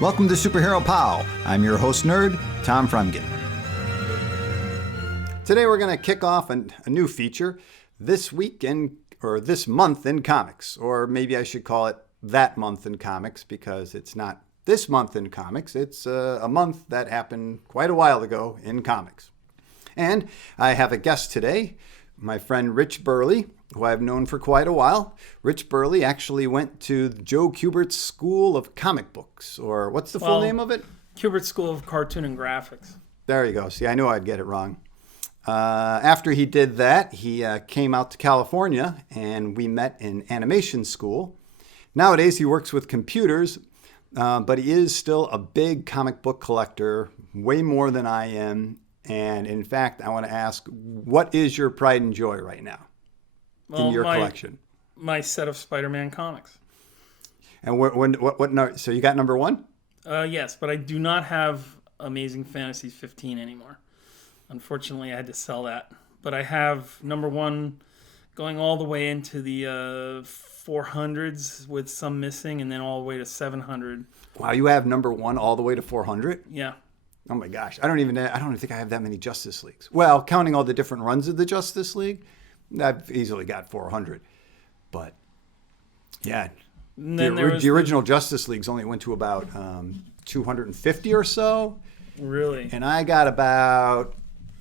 Welcome to Superhero Pow. I'm your host nerd, Tom Frumgen. Today we're going to kick off a new feature this month in comics, or maybe I should call it that month in comics, because it's not this month in comics. It's a month that happened quite a while ago in comics. And I have a guest today, my friend Rich Behrle, who I've known for quite a while. Rich Behrle actually went to Joe Kubert's School of Comic Books, or what's the full name of it? Kubert School of Cartoon and Graphics. There you go. See, I knew I'd get it wrong. After he did that, he came out to California, and we met in animation school. Nowadays, he works with computers, but he is still a big comic book collector, way more than I am. And in fact, I want to ask, what is your pride and joy right now in your collection? My set of Spider-Man comics. And what so you got number one? Yes, but I do not have Amazing Fantasy 15 anymore. Unfortunately, I had to sell that. But I have number one going all the way into the 400s with some missing, and then all the way to 700. Wow, you have number one all the way to 400? Yeah. Oh my gosh, I don't even think I have that many Justice Leagues. Well, counting all the different runs of the Justice League, I've easily got 400. But yeah, the original Justice Leagues only went to about 250 or so. Really? And I got about,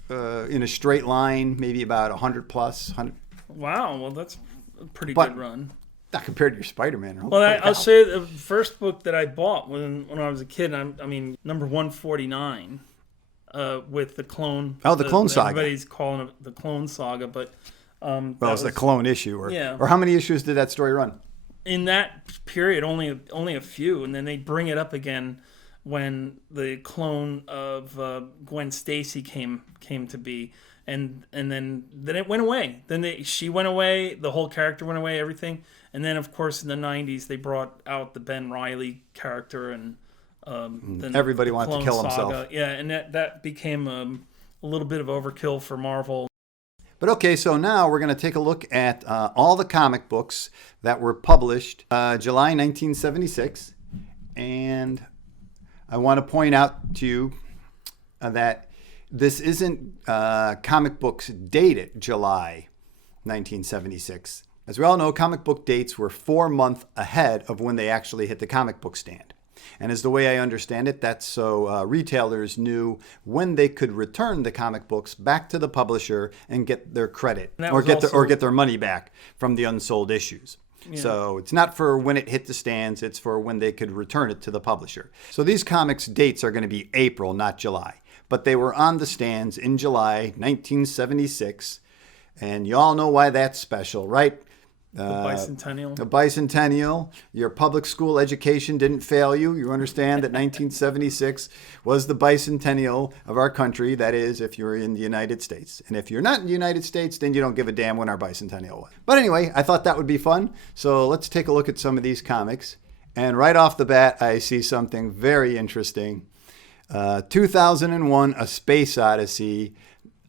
in a straight line, maybe about 100 plus. 100. Wow, well that's a pretty good run. Not compared to your Spider-Man. Well, I'll say the first book that I bought when I was a kid, I mean, number 149 with the clone. Oh, the Clone Saga. Everybody's calling it the Clone Saga, but... well, it's the Clone issue. Yeah. Or how many issues did that story run? In that period, only a few, and then they bring it up again when the clone of Gwen Stacy came to be. And then it went away. Then she went away. The whole character went away. Everything. And then, of course, in the 90s, they brought out the Ben Reilly character, and then everybody wanted to kill himself. Yeah, and that became a little bit of overkill for Marvel. But okay, so now we're going to take a look at all the comic books that were published July 1976, and I want to point out to you that this isn't comic books dated July 1976. As we all know, comic book dates were 4 months ahead of when they actually hit the comic book stand. And as the way I understand it, that's so retailers knew when they could return the comic books back to the publisher and get their credit or get their money back from the unsold issues. Yeah. So it's not for when it hit the stands, it's for when they could return it to the publisher. So these comics dates are going to be April, not July. But they were on the stands in July 1976. And you all know why that's special, right? The bicentennial. The bicentennial. Your public school education didn't fail you. You understand that 1976 was the bicentennial of our country. That is, if you're in the United States. And if you're not in the United States, then you don't give a damn when our bicentennial was. But anyway, I thought that would be fun. So let's take a look at some of these comics. And right off the bat, I see something very interesting. 2001, A Space Odyssey,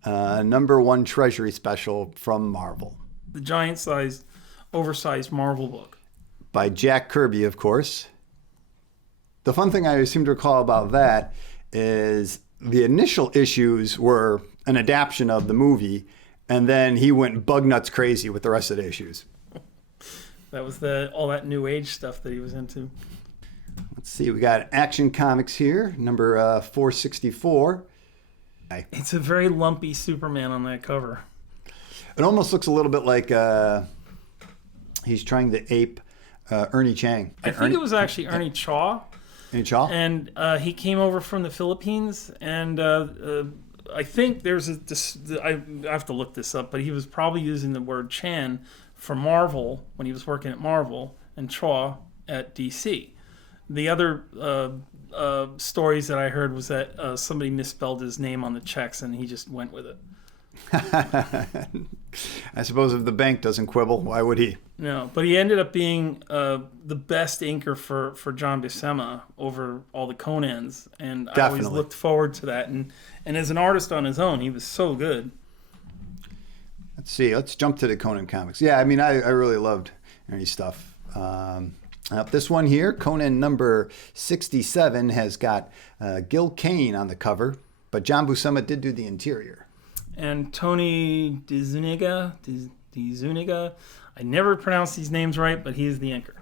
number one Treasury special from Marvel. The giant-sized, oversized Marvel book. By Jack Kirby, of course. The fun thing I seem to recall about that is the initial issues were an adaptation of the movie, and then he went bug nuts crazy with the rest of the issues. That was all that new age stuff that he was into. Let's see, we got Action Comics here, number 464. It's a very lumpy Superman on that cover. It almost looks a little bit like he's trying to ape Ernie Chang. I think it was actually Ernie Chaw. Ernie Chaw? And he came over from the Philippines, and I think there's I have to look this up, but he was probably using the word Chan for Marvel when he was working at Marvel, and Chaw at DC. The other stories that I heard was that somebody misspelled his name on the checks, and he just went with it. I suppose if the bank doesn't quibble, why would he? No, but he ended up being the best inker for John Buscema over all the Conans, and Definitely. I always looked forward to that. And as an artist on his own, he was so good. Let's see. Let's jump to the Conan comics. Yeah, I mean, I really loved Ernie's stuff. This one here, Conan number 67, has got Gil Kane on the cover, but John Buscema did do the interior. And Tony DeZuniga. I never pronounce these names right, but he is the inker.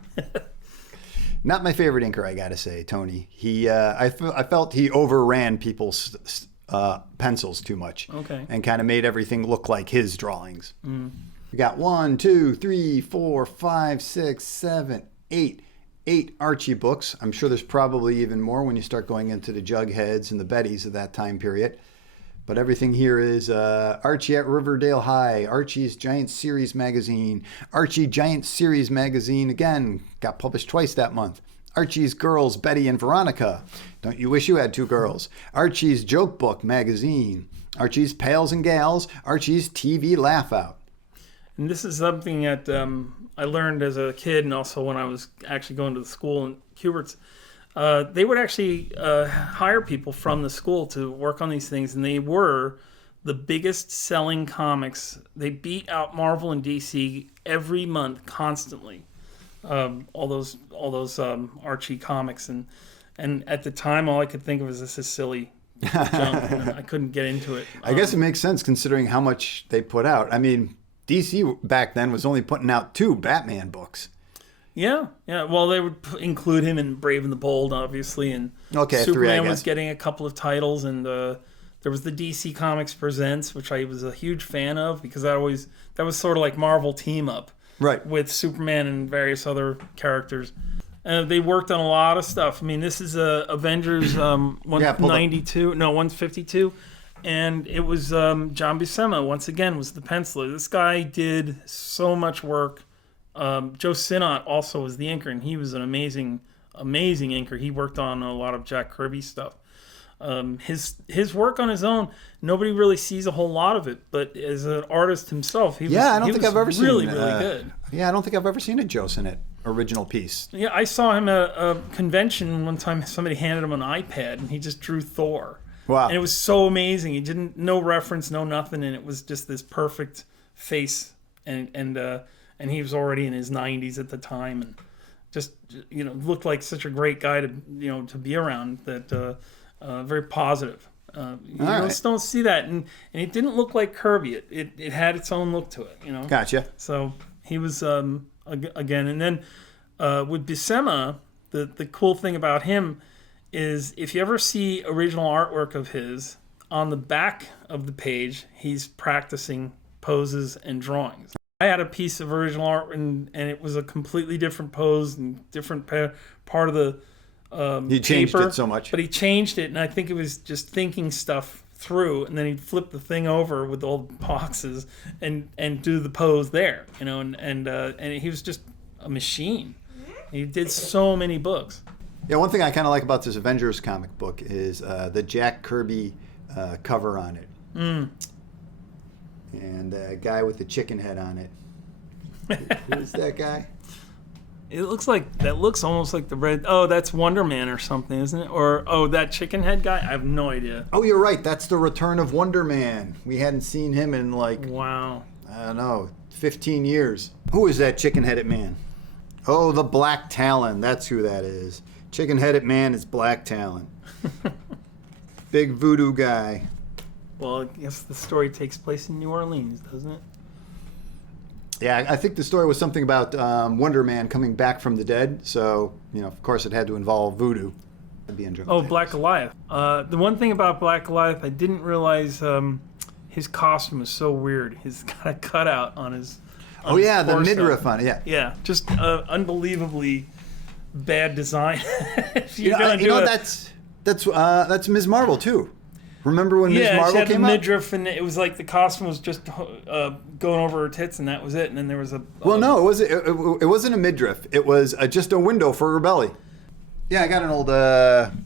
Not my favorite inker, I gotta say, Tony. I felt he overran people's pencils too much. Okay. And kind of made everything look like his drawings. We got 1, 2, 3, 4, 5, 6, 7, 8 Archie books. I'm sure there's probably even more when you start going into the Jugheads and the Bettys of that time period. But everything here is Archie at Riverdale High, Archie's Giant Series Magazine, Archie Giant Series Magazine, again, got published twice that month. Archie's Girls, Betty and Veronica. Don't you wish you had two girls? Archie's Joke Book Magazine, Archie's Pals and Gals, Archie's TV Laugh Out. And this is something that I learned as a kid, and also when I was actually going to the school in Hubert's. They would actually hire people from the school to work on these things, and they were the biggest selling comics. They beat out Marvel and DC every month constantly. All those Archie comics, and at the time, all I could think of was this is silly junk, and I couldn't get into it. I guess it makes sense considering how much they put out. I mean, DC back then was only putting out 2 Batman books. Yeah. Well, they would include him in Brave and the Bold, obviously, and Okay, Superman 3, I was guess. getting a couple of titles, and there was the DC Comics Presents, which I was a huge fan of because that was sort of like Marvel team up, Right. with Superman and various other characters. They worked on a lot of stuff. I mean, this is Avengers 152, and it was John Buscema once again was the penciler. This guy did so much work. Joe Sinnott also was the inker, and he was an amazing inker. He worked on a lot of Jack Kirby stuff. His work on his own, nobody really sees a whole lot of it, but as an artist himself, he was really good. Yeah, I don't think I've ever seen a Joe Sinnott original piece. Yeah, I saw him at a convention one time. Somebody handed him an iPad, and he just drew Thor. Wow. And it was so amazing. He didn't, no reference, no nothing, and it was just this perfect face, and he was already in his 90s at the time, and just looked like such a great guy to be around. That very positive. Just don't see that, and it didn't look like Kirby. It had its own look to it. Gotcha. So he was again, and then with Buscema, the cool thing about him is if you ever see original artwork of his, on the back of the page, he's practicing poses and drawings. I had a piece of original art, and it was a completely different pose and different part of the He changed paper, it so much. but he changed it, and I think it was just thinking stuff through, and then he'd flip the thing over with all the boxes and do the pose there, and he was just a machine. He did so many books. Yeah, one thing I kind of like about this Avengers comic book is the Jack Kirby cover on it. And a guy with the chicken head on it. Who is that guy? It looks almost like the red. Oh, that's Wonder Man or something, isn't it? Or that chicken head guy. I have no idea. Oh, you're right. That's the return of Wonder Man. We hadn't seen him in Wow. I don't know, 15 years. Who is that chicken-headed man? Oh, the Black Talon. That's who that is. Chicken-headed man is Black Talon. Big voodoo guy. Well, I guess the story takes place in New Orleans, doesn't it? Yeah, I think the story was something about Wonder Man coming back from the dead. So, of course, it had to involve voodoo. That'd be interesting. Oh, Black Goliath. The one thing about Black Goliath, I didn't realize his costume is so weird. He's got a cutout on his. Oh yeah, the torso. midriff on it. Yeah. Yeah, just unbelievably bad design. If you're that's Ms. Marvel too. Remember when Ms. Marvel she had came the out? midriff, and it was like the costume was just going over her tits, and that was it. And then there was Well, no, it wasn't a midriff. It was just a window for her belly. Yeah, I got an old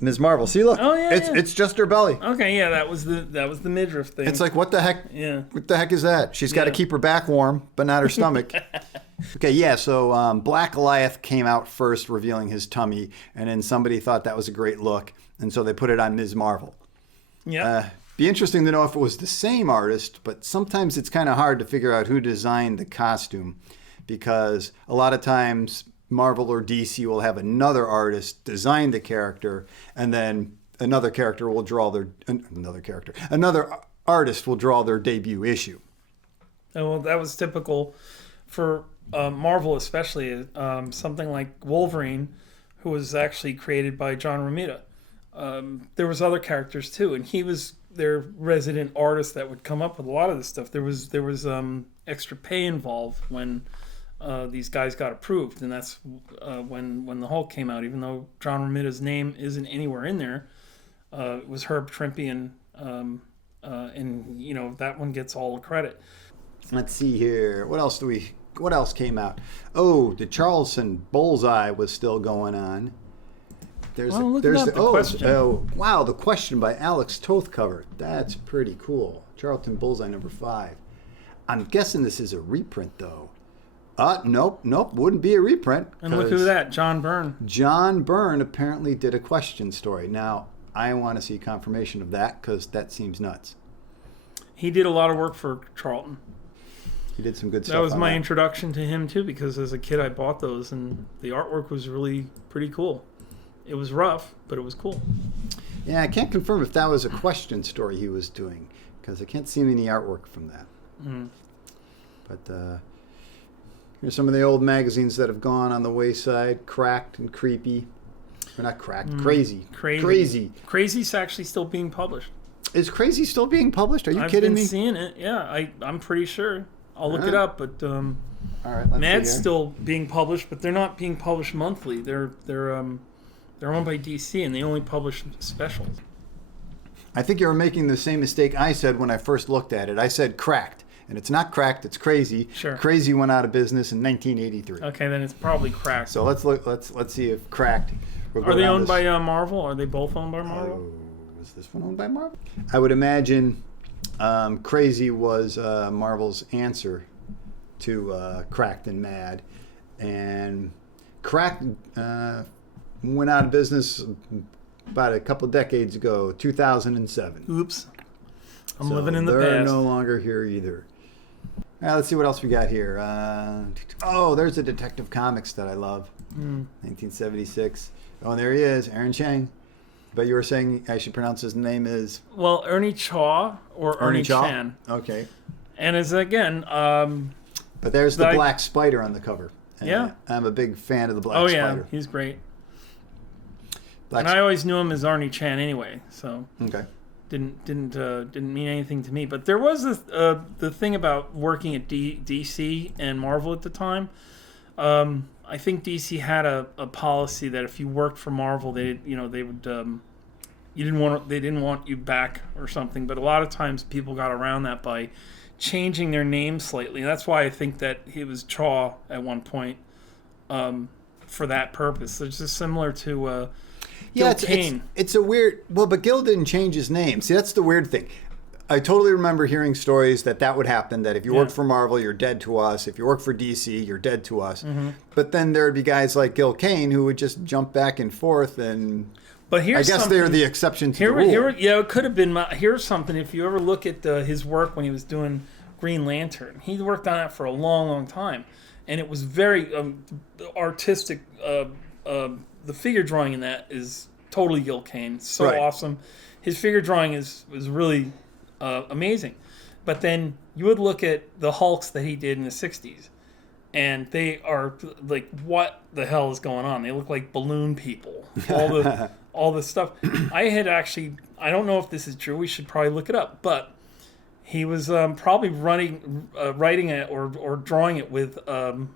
Ms. Marvel. See, look. Oh, yeah, It's just her belly. Okay, yeah, that was the midriff thing. It's like, what the heck? Yeah. What the heck is that? She's got to Yeah. keep her back warm, but not her stomach. Okay, yeah, so Black Goliath came out first, revealing his tummy, and then somebody thought that was a great look, and so they put it on Ms. Marvel. Yeah. Be interesting to know if it was the same artist, but sometimes it's kind of hard to figure out who designed the costume, because a lot of times Marvel or DC will have another artist design the character, and then another artist will draw their debut issue. Oh, well, that was typical for Marvel, especially something like Wolverine, who was actually created by John Romita. There was other characters too, and he was their resident artist that would come up with a lot of this stuff. There was extra pay involved when these guys got approved, and that's when the Hulk came out. Even though John Romita's name isn't anywhere in there, it was Herb Trimpe, and that one gets all the credit. Let's see here. What else came out? Oh, the Charleston Bullseye was still going on. Question. Oh, wow, the Question by Alex Toth cover. That's pretty cool. Charlton Bullseye number 5. I'm guessing this is a reprint though. Nope, wouldn't be a reprint. And look who that, John Byrne. John Byrne apparently did a Question story. Now, I want to see confirmation of that because that seems nuts. He did a lot of work for Charlton. He did some good stuff. That was my introduction to him too, because as a kid I bought those, and the artwork was really pretty cool. It was rough, but it was cool. Yeah, I can't confirm if that was a Question story he was doing, because I can't see any artwork from that. But here's some of the old magazines that have gone on the wayside. Cracked and Creepy. Or not Cracked, Crazy. Crazy's actually still being published. Is Crazy still being published? Are you kidding me? I've been seeing it. Yeah, I'm pretty sure. I'll look it up, but all right, let's Mad's see here. still being published, but they're not being published monthly. They're owned by DC, and they only publish specials. I think you're making the same mistake I said when I first looked at it. I said Cracked, and it's not Cracked. It's Crazy. Sure. Crazy went out of business in 1983. Okay, then it's probably Cracked. So let's look. Let's see if Cracked. Are they owned by Marvel? Are they both owned by Marvel? Oh, is this one owned by Marvel? I would imagine Crazy was Marvel's answer to Cracked and Mad, and Cracked went out of business about a couple decades ago, 2007. Oops. I'm living in the they're past. no longer here either. All right, let's see what else we got here. There's a Detective Comics that I love. 1976. Oh, and there he is, Aaron Chang. But you were saying I should pronounce his name is... Well, Ernie Chaw or Ernie Chan. Okay. And it's, again... but there's the Black Spider on the cover. And yeah. I'm a big fan of the Black Spider. Oh, yeah. He's great. I always knew him as Arnie Chan anyway, so... Okay. Didn't mean anything to me. But there was the thing about working at DC and Marvel at the time. I think DC had a policy that if you worked for Marvel, they didn't want you back or something. But a lot of times people got around that by changing their name slightly. And that's why I think that he was Chaw at one point for that purpose. It's just similar to Gil Kane. It's a weird... Well, but Gil didn't change his name. See, that's the weird thing. I totally remember hearing stories that would happen, that if you work for Marvel, you're dead to us. If you work for DC, you're dead to us. Mm-hmm. But then there would be guys like Gil Kane who would just jump back and forth, and but here's I guess they're the exception to the rule. It could have been... Here's something. If you ever look at his work when he was doing Green Lantern, he worked on that for a long, long time. And it was very artistic. The figure drawing in that is totally Gil Kane. So awesome. His figure drawing was really... amazing. But then you would look at the Hulks that he did in the 60s, and they are like, what the hell is going on? They look like balloon people. All the stuff. I don't know if this is true. We should probably look it up. But he was probably writing it or drawing it with a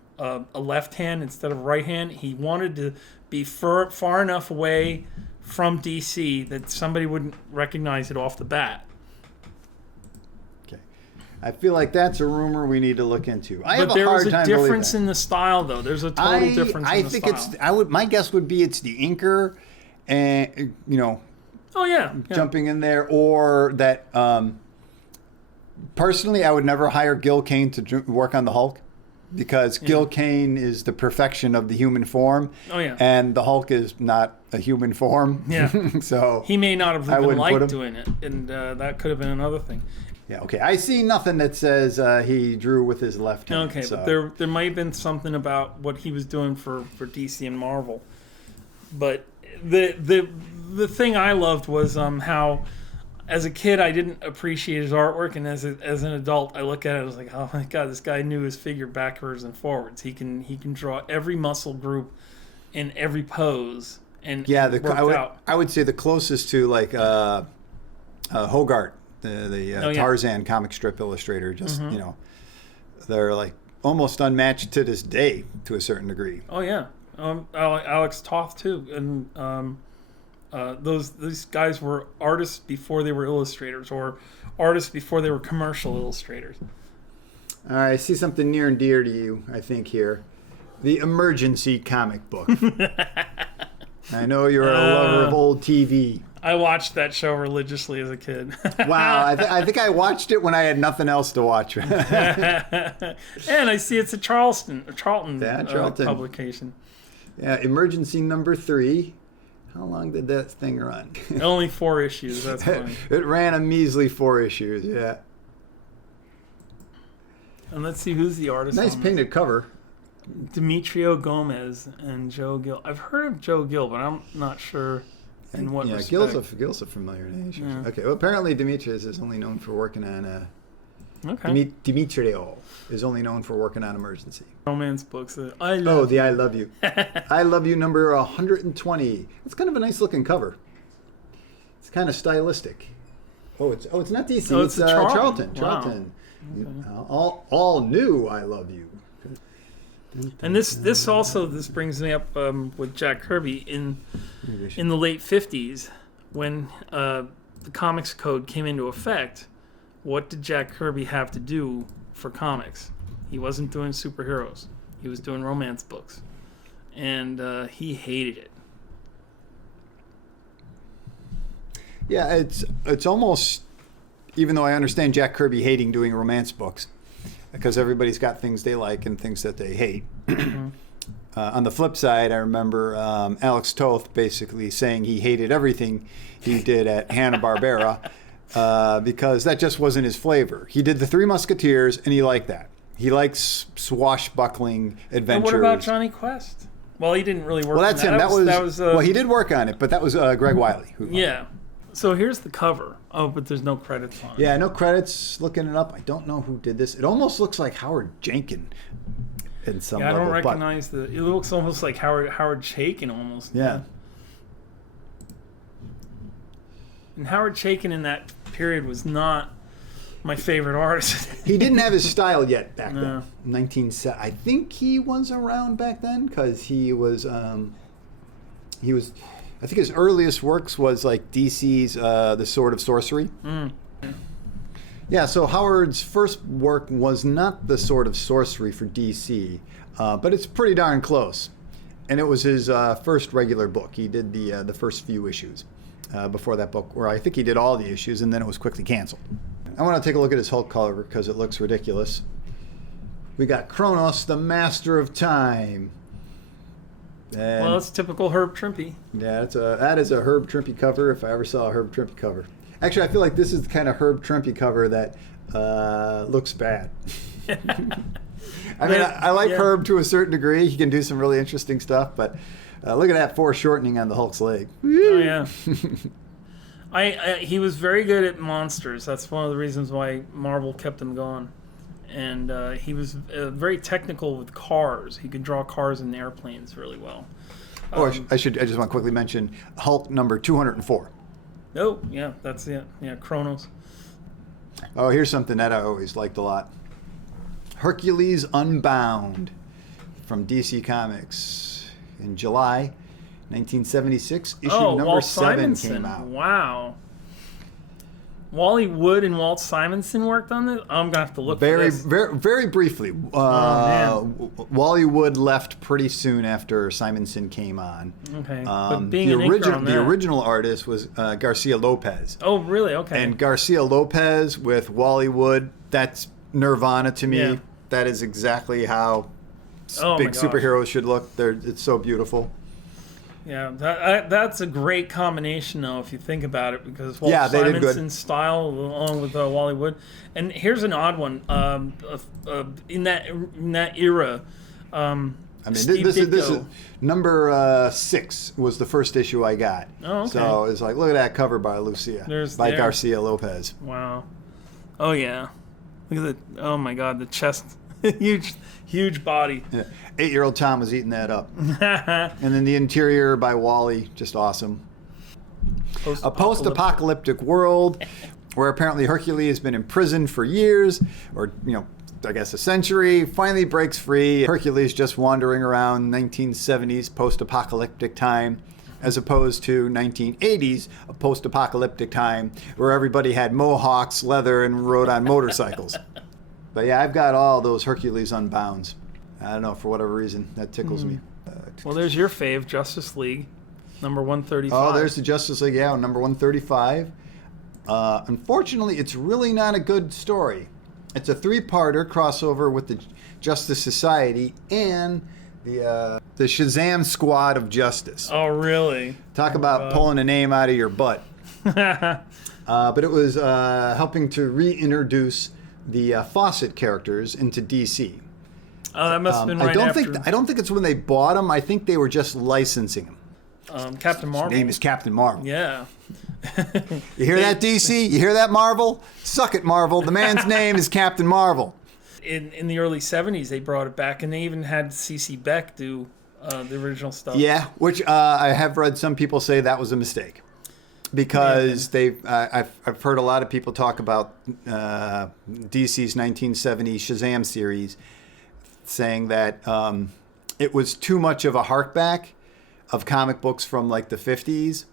left hand instead of right hand. He wanted to be far enough away from DC that somebody wouldn't recognize it off the bat. I feel like that's a rumor we need to look into. But there was a difference in the style, though. There's a total difference in the style. My guess would be it's the inker, and Oh yeah. jumping in there, or that. Personally, I would never hire Gil Kane to work on the Hulk, because Gil Kane is the perfection of the human form. Oh yeah. And the Hulk is not a human form. Yeah. So he may not have even liked doing it, and that could have been another thing. Yeah, okay. I see nothing that says he drew with his left hand. Okay, so. but there might have been something about what he was doing for DC and Marvel. But the thing I loved was how, as a kid, I didn't appreciate his artwork, and as an adult, I look at it, I was like, oh my god, this guy knew his figure backwards and forwards. He can draw every muscle group in every pose, and Yeah, out. I would say the closest to like Hogarth, the Tarzan comic strip illustrator. Just they're like almost unmatched to this day to a certain degree. Oh yeah, Alex Toth too, and these guys were artists before they were illustrators, or artists before they were commercial illustrators. All right, I see something near and dear to you, I think, here. The Emergency comic book. I know you're a lover of old TV. I watched that show religiously as a kid. Wow, I think I watched it when I had nothing else to watch. And I see it's a Charlton publication. Yeah, Emergency number 3. How long did that thing run? Only 4 issues. That's funny. It ran a measly 4 issues. Yeah. And let's see who's the artist. Nice painted cover. Demetrio Gomez and Joe Gill. I've heard of Joe Gill, but I'm not sure in what respect. Gill's a familiar name. Yeah. Okay. Well, apparently Demetrius is only known for working on. Okay. Demetrio is only known for working on Emergency. Romance books. I Love You. I Love You number 120. It's kind of a nice looking cover. It's kind of stylistic. It's not DC. Oh, it's Charlton. Wow. Charlton. Okay. All new I Love You. And this brings me up with Jack Kirby in the late 50s when the Comics Code came into effect. What did Jack Kirby have to do for comics? He wasn't doing superheroes. He was doing romance books. And he hated it. Yeah, it's almost, even though I understand Jack Kirby hating doing romance books, because everybody's got things they like and things that they hate. On the flip side, I remember Alex Toth basically saying he hated everything he did at Hanna-Barbera because that just wasn't his flavor. He did the Three Musketeers, and he liked that. He likes swashbuckling adventures. And what about Johnny Quest? Well, he didn't really work on that. Well, that's him. Well, he did work on it, but that was Greg Wiley. Yeah. So here's the cover. Oh, but there's no credits on it. Yeah, no credits. Looking it up, I don't know who did this. It almost looks like Howard Jenkin in some level. I don't recognize it looks almost like Howard Chaykin almost. Yeah. And Howard Chaykin in that period was not my favorite artist. He didn't have his style yet back No. then. I think he was around back then because he was. I think his earliest works was like DC's The Sword of Sorcery. Yeah, so Howard's first work was not The Sword of Sorcery for DC, but it's pretty darn close. And it was his first regular book. He did the first few issues before that book, where I think he did all the issues, and then it was quickly canceled. I want to take a look at his Hulk cover because it looks ridiculous. We got Kronos, the Master of Time. And well, it's typical Herb Trimpe. Yeah, that is a Herb Trimpe cover if I ever saw a Herb Trimpe cover. Actually, I feel like this is the kind of Herb Trimpe cover that looks bad. I mean, I like Herb to a certain degree. He can do some really interesting stuff, but look at that foreshortening on the Hulk's leg. Oh, yeah. He was very good at monsters. That's one of the reasons why Marvel kept him going. And he was very technical with cars. He could draw cars and airplanes really well. I just want to quickly mention Hulk number 204. Oh, yeah, that's it. Yeah, Kronos. Oh, here's something that I always liked a lot. Hercules Unbound from DC Comics. In July 1976, issue number Walt 7 Simonson. came out. Wow. Wally Wood and Walt Simonson worked on this? I'm going to have to look for this. Very briefly. Wally Wood left pretty soon after Simonson came on. Okay. But being the original artist was Garcia Lopez. Oh, really? Okay. And Garcia Lopez with Wally Wood, that's Nirvana to me. Yeah. That is exactly how Oh big my gosh. superheroes should look. It's so beautiful. Yeah, that's a great combination, though, if you think about it, because Walt Yeah, they did good. Simonson's style along with Wally Wood. And here's an odd one. In that era, I mean, Steve this is Ditko. number 6 was the first issue I got. Oh, okay. So it's like, look at that cover by Lucia, by Garcia Lopez. Wow. Oh yeah. Look at the. Oh my God, the chest, huge body. Yeah. 8-year-old Tom was eating that up. And then the interior by Wally, just awesome. A post-apocalyptic world where apparently Hercules has been imprisoned for years, or I guess a century, finally breaks free. Hercules just wandering around 1970s post-apocalyptic time, as opposed to 1980s, a post-apocalyptic time where everybody had mohawks, leather, and rode on motorcycles. But yeah, I've got all those Hercules Unbounds. I don't know, for whatever reason, that tickles me. Well, there's your fave, Justice League, number 135. Oh, there's the Justice League, yeah, number 135. Unfortunately, it's really not a good story. It's a 3-parter crossover with the Justice Society and the Shazam Squad of Justice. Oh, really? Talk about pulling a name out of your butt. But it was helping to reintroduce the Fawcett characters into DC. Oh, that must have been right after. I don't think it's when they bought them. I think they were just licensing them. Captain Marvel. His name is Captain Marvel. Yeah. You hear that, DC? You hear that, Marvel? Suck it, Marvel. The man's name is Captain Marvel. In the early 70s, they brought it back, and they even had C.C. Beck do the original stuff. Yeah, which I have read some people say that was a mistake. Because I've heard a lot of people talk about DC's 1970 Shazam series, saying that it was too much of a harkback of comic books from like the 50s,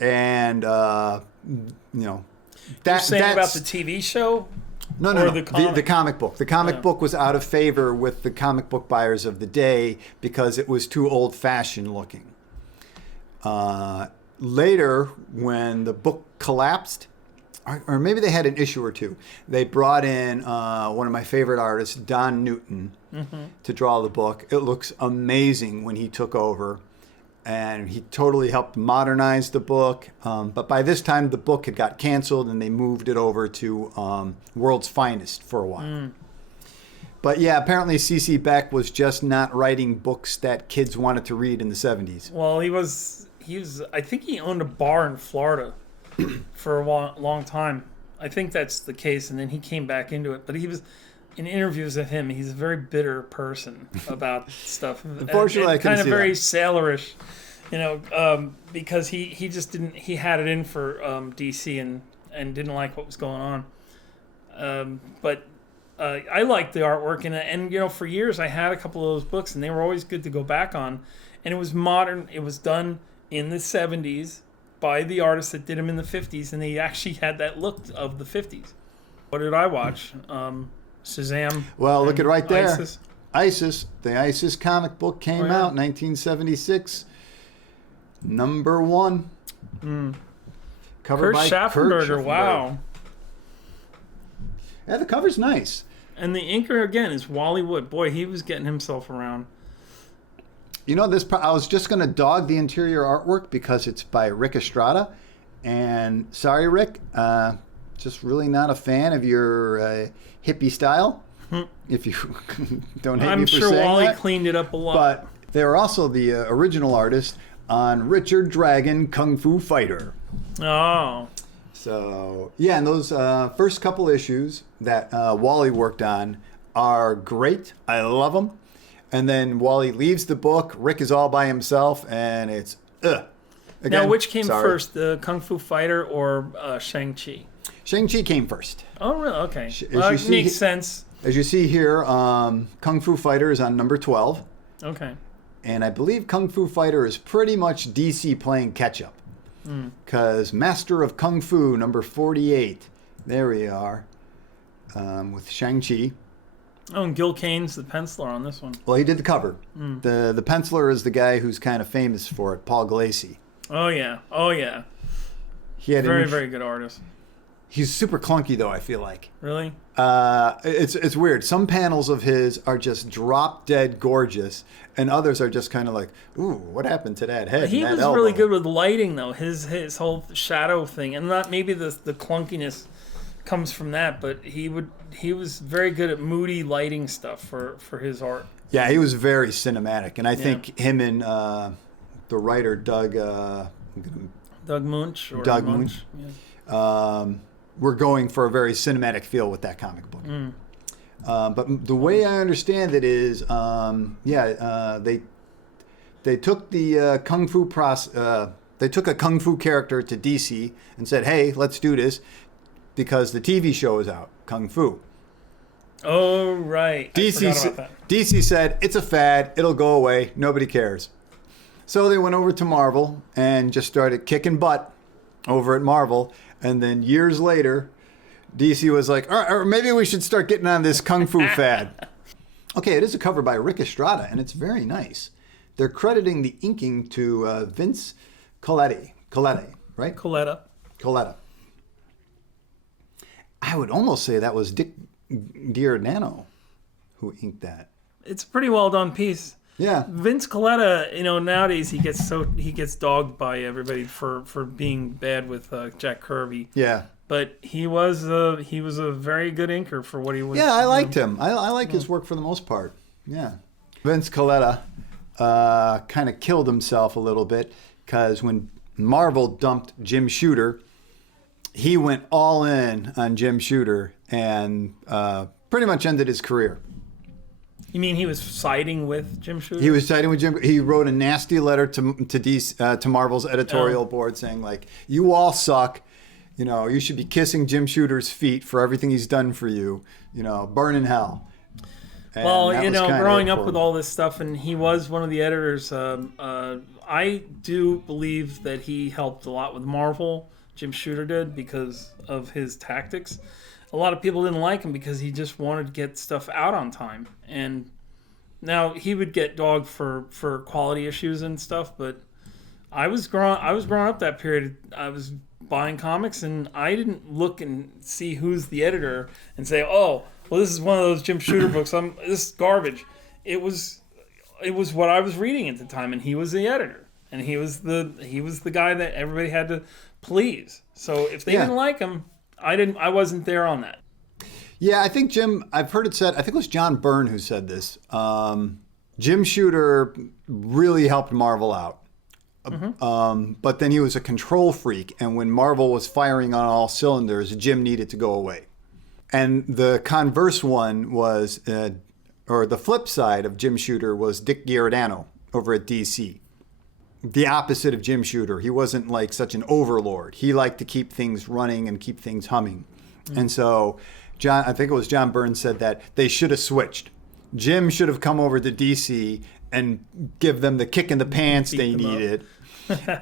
and You're saying about the TV show? No. The comic book. The comic book was out of favor with the comic book buyers of the day because it was too old-fashioned looking. Later, when the book collapsed, or maybe they had an issue or two, they brought in one of my favorite artists, Don Newton, to draw the book. It looks amazing when he took over, and he totally helped modernize the book. But by this time, the book had got canceled, and they moved it over to World's Finest for a while. But yeah, apparently C.C. Beck was just not writing books that kids wanted to read in the 70s. Well, he was. I think he owned a bar in Florida for a long time. I think that's the case, and then he came back into it. But he was, in interviews with him, he's a very bitter person about stuff. Unfortunately, I kind of very that. sailorish, because he just didn't. He had it in for DC and didn't like what was going on. But I liked the artwork, and for years I had a couple of those books, and they were always good to go back on. And it was modern. It was done in the 70s by the artists that did them in the 50s, and they actually had that look of the 50s. What did I watch? Shazam. Well, look at right there. ISIS. The ISIS comic book came out 1976. Number 1. Covered by Kurt Schaffenberger. Wow. Yeah, the cover's nice. And the inker, again, is Wally Wood. Boy, he was getting himself around. I was just going to dog the interior artwork because it's by Rick Estrada. And sorry, Rick, just really not a fan of your hippie style. If you don't hate me for saying that. I'm sure Wally cleaned it up a lot. But they were also the original artist on Richard Dragon Kung Fu Fighter. Oh. So, yeah, and those first couple issues that Wally worked on are great. I love them. And then Wally leaves the book. Rick is all by himself, and it's Again, now, which came first, the Kung Fu Fighter or Shang-Chi? Shang-Chi came first. Oh, really? Okay. Well, that makes sense. As you see here, Kung Fu Fighter is on number 12. Okay. And I believe Kung Fu Fighter is pretty much DC playing catch-up. Because Master of Kung Fu, number 48. There we are, with Shang-Chi. Oh, and Gil Kane's the penciler on this one. Well, he did the cover. The penciler is the guy who's kind of famous for it, Paul Gulacy. Oh, yeah. He had very good artist. He's super clunky, though, I feel like. Really? It's weird. Some panels of his are just drop dead gorgeous, and others are just kind of like, ooh, what happened to that head? He and that was elbow? really good with lighting, though. His whole shadow thing, and not maybe the clunkiness comes from that, but he was very good at moody lighting stuff for his art. Yeah, he was very cinematic, and I think him and the writer Doug Munch. Yeah. We're going for a very cinematic feel with that comic book. But the way I understand it is, they took the kung fu they took a kung fu character to DC and said, "Hey, let's do this," because the TV show is out, Kung Fu. Oh right, DC said it's a fad; it'll go away. Nobody cares. So they went over to Marvel and just started kicking butt over at Marvel. And then years later, DC was like, all right, or maybe we should start getting on this Kung Fu fad. Okay, it is a cover by Rick Estrada, and it's very nice. They're crediting the inking to Vince Colletti, right? Coletta. I would almost say that was Dick Giordano who inked that. It's a pretty well done piece. Yeah. Vince Coletta, nowadays he gets dogged by everybody for being bad with Jack Kirby. Yeah. But he was a very good inker for what he was. Yeah, I liked him. I like his work for the most part. Yeah. Vince Coletta kind of killed himself a little bit because when Marvel dumped Jim Shooter, he went all in on Jim Shooter and pretty much ended his career. You mean he was siding with Jim Shooter? He was siding with Jim. He wrote a nasty letter to Marvel's editorial board saying, like, you all suck. You should be kissing Jim Shooter's feet for everything he's done for you. Burn in hell. And growing up with all this stuff, and he was one of the editors. I do believe that he helped a lot with Marvel. Jim Shooter did because of his tactics. A lot of people didn't like him because he just wanted to get stuff out on time. And now he would get dogged for quality issues and stuff, but I was growing up that period. I was buying comics and I didn't look and see who's the editor and say, "Oh, well this is one of those Jim Shooter books. This is garbage." It was what I was reading at the time, and he was the editor. And he was the guy that everybody had to please. So if they didn't like him, I wasn't there on that. Yeah, I think I've heard it said, I think it was John Byrne who said this. Jim Shooter really helped Marvel out. But then he was a control freak. And when Marvel was firing on all cylinders, Jim needed to go away. And the converse one was, or the flip side of Jim Shooter was Dick Giordano over at DC. The opposite of Jim Shooter. He wasn't like such an overlord. He liked to keep things running and keep things humming. And so I think it was John Byrne said that they should have switched. Jim should have come over to DC and give them the kick in the pants they needed,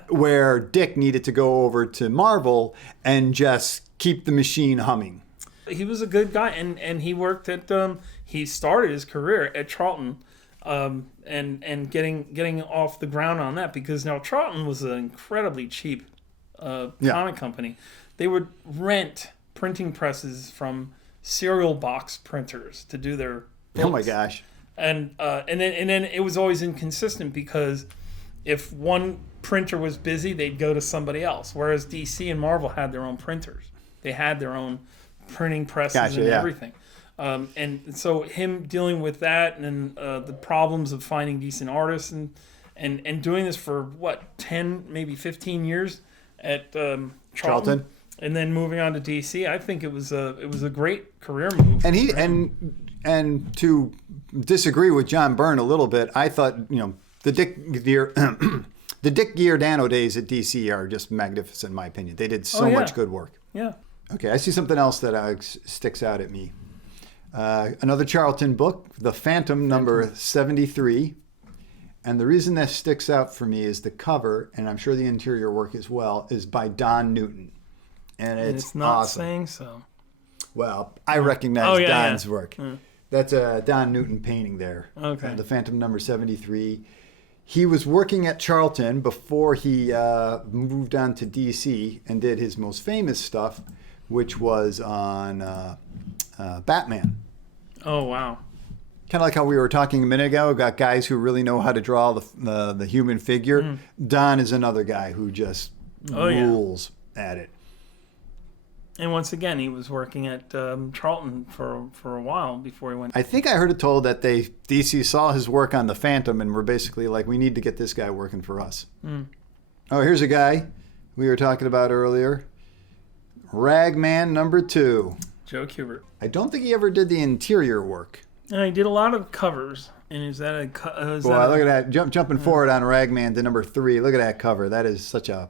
where Dick needed to go over to Marvel and just keep the machine humming. He was a good guy, and he worked at he started his career at Charlton. And getting off the ground on that, because now Charlton was an incredibly cheap comic company. They would rent printing presses from cereal box printers to do their books. Oh my gosh! And then it was always inconsistent because if one printer was busy, they'd go to somebody else. Whereas DC and Marvel had their own printers. They had their own printing presses everything. And so him dealing with that and the problems of finding decent artists and doing this for 10 maybe 15 years at Charlton and then moving on to DC, I think it was a great career move. And and to disagree with John Byrne a little bit, I thought the Dick Giordano days at DC are just magnificent in my opinion. They did so much good work. Yeah. Okay, I see something else that sticks out at me. Another Charlton book, The Phantom, number 73. And the reason that sticks out for me is the cover, and I'm sure the interior work as well, is by Don Newton. And it's not awesome. Saying so. Well, I recognize Don's work. Yeah. That's a Don Newton painting there. Okay. The Phantom, number 73. He was working at Charlton before he moved on to DC and did his most famous stuff which was on Batman. Oh, wow. Kind of like how we were talking a minute ago. We've got guys who really know how to draw the human figure. Don is another guy who just rules at it. And once again, he was working at Charlton for a while before he went. I think I heard it told that DC saw his work on the Phantom and were basically like, we need to get this guy working for us. Oh, here's a guy we were talking about earlier. Ragman #2. Joe Kubert. I don't think he ever did the interior work. And he did a lot of covers. And is that a... Boy, look at that. Jumping forward on Ragman to #3. Look at that cover. That is such a...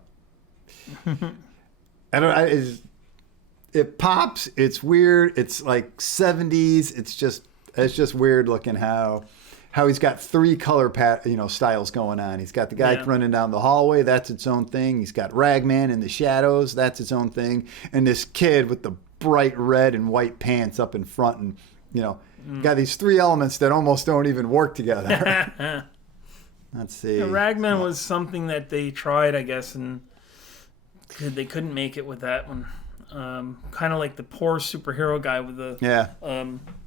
It pops. It's weird. It's like 70s. It's just weird looking how he's got 3 color styles going on. He's got the guy running down the hallway. That's its own thing. He's got Ragman in the shadows. That's its own thing. And this kid with the bright red and white pants up in front, and got these 3 elements that almost don't even work together. Let's see. Ragman was something that they tried, I guess, and they couldn't make it with that one. Kind of like the poor superhero guy with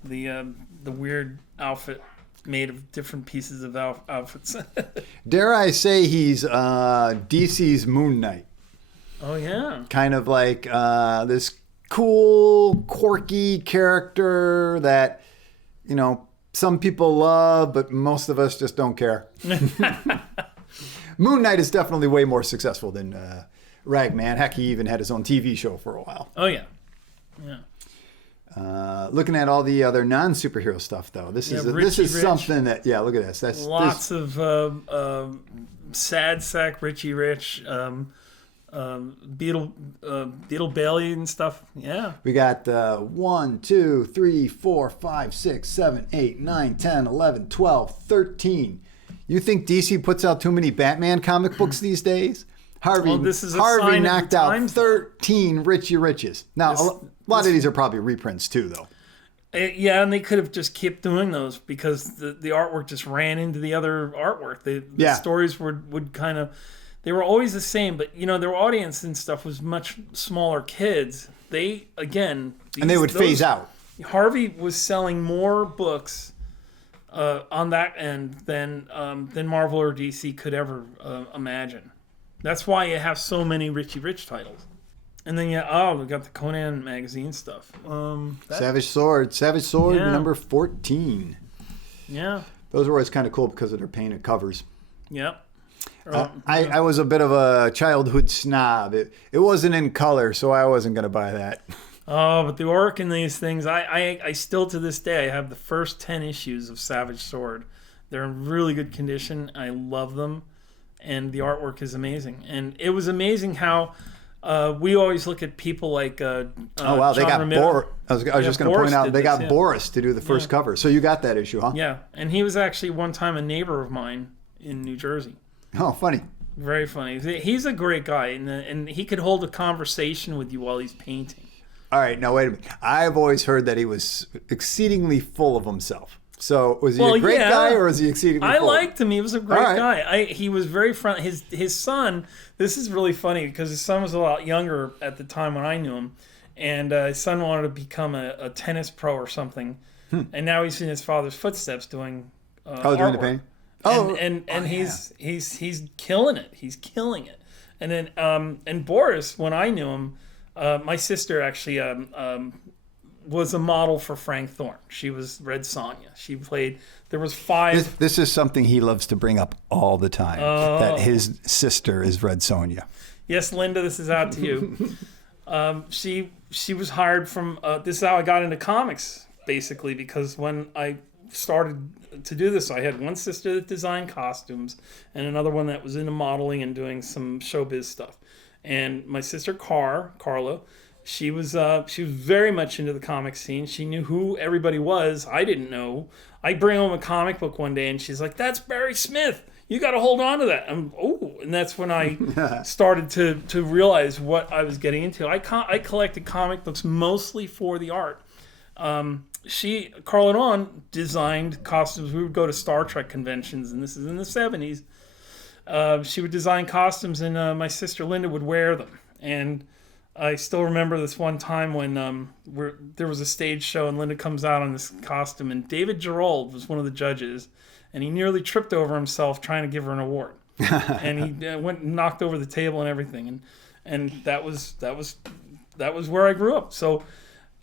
the weird outfit made of different pieces of outfits. Dare I say he's DC's Moon Knight. Oh yeah. Kind of like this cool, quirky character that some people love, but most of us just don't care. Moon Knight is definitely way more successful than Ragman. Heck, he even had his own TV show for a while. Oh, yeah. Looking at all the other non-superhero stuff, though, this is something that, look at this. That's lots of sad sack Richie Rich, Beetle Bailey and stuff. Yeah. We got 1, 2, 3, 4, 5, 6, 7, 8, 9, 10, 11, 12, 13. You think DC puts out too many Batman comic books these days? Harvey knocked out 13 Richie Riches. Now, a lot of these are probably reprints too, though. Yeah, and they could have just kept doing those because the artwork just ran into the other artwork. The stories would kind of... They were always the same, but, their audience and stuff was much smaller kids. They would phase out. Harvey was selling more books on that end than Marvel or DC could ever imagine. That's why you have so many Richie Rich titles. And then, we got the Conan magazine stuff. Savage Sword number 14. Yeah. Those were always kind of cool because of their painted covers. Yep. I was a bit of a childhood snob. It wasn't in color, so I wasn't going to buy that. Oh, but the artwork in these things, I still to this day, I have the first 10 issues of Savage Sword. They're in really good condition. I love them. And the artwork is amazing. And it was amazing how we always look at people like they got Boris. I was just going to point out, they got Boris to do the first cover. So you got that issue, huh? Yeah. And he was actually one time a neighbor of mine in New Jersey. Oh, funny. Very funny. He's a great guy. And he could hold a conversation with you while he's painting. All right. Now, wait a minute. I've always heard that he was exceedingly full of himself. So was he a great guy or was he exceedingly full? I liked him. He was a great guy. He was very friendly. His son, this is really funny because his son was a lot younger at the time when I knew him. And his son wanted to become a tennis pro or something. And now he's in his father's footsteps doing doing the painting? He's killing it. He's killing it. And then and Boris, when I knew him, my sister actually was a model for Frank Thorne. She was Red Sonja. She played. There was 5. This is something he loves to bring up all the time. That his sister is Red Sonja. Yes, Linda, this is out to you. She was hired from. This is how I got into comics, basically, because when I started to do this, I had one sister that designed costumes and another one that was into modeling and doing some showbiz stuff. And my sister Carla. She was very much into the comic scene. She knew who everybody was. I didn't know. I bring home a comic book one day, and she's like, "That's Barry Smith. You got to hold on to that." And that's when I started to realize what I was getting into. I collected comic books mostly for the art. Carla Dawn designed costumes. We would go to Star Trek conventions, and this is in the 70s. She would design costumes, and my sister Linda would wear them. And I still remember this one time when there was a stage show and Linda comes out on this costume, and David Gerald was one of the judges, and he nearly tripped over himself trying to give her an award, and he went and knocked over the table and everything, and that was where I grew up. So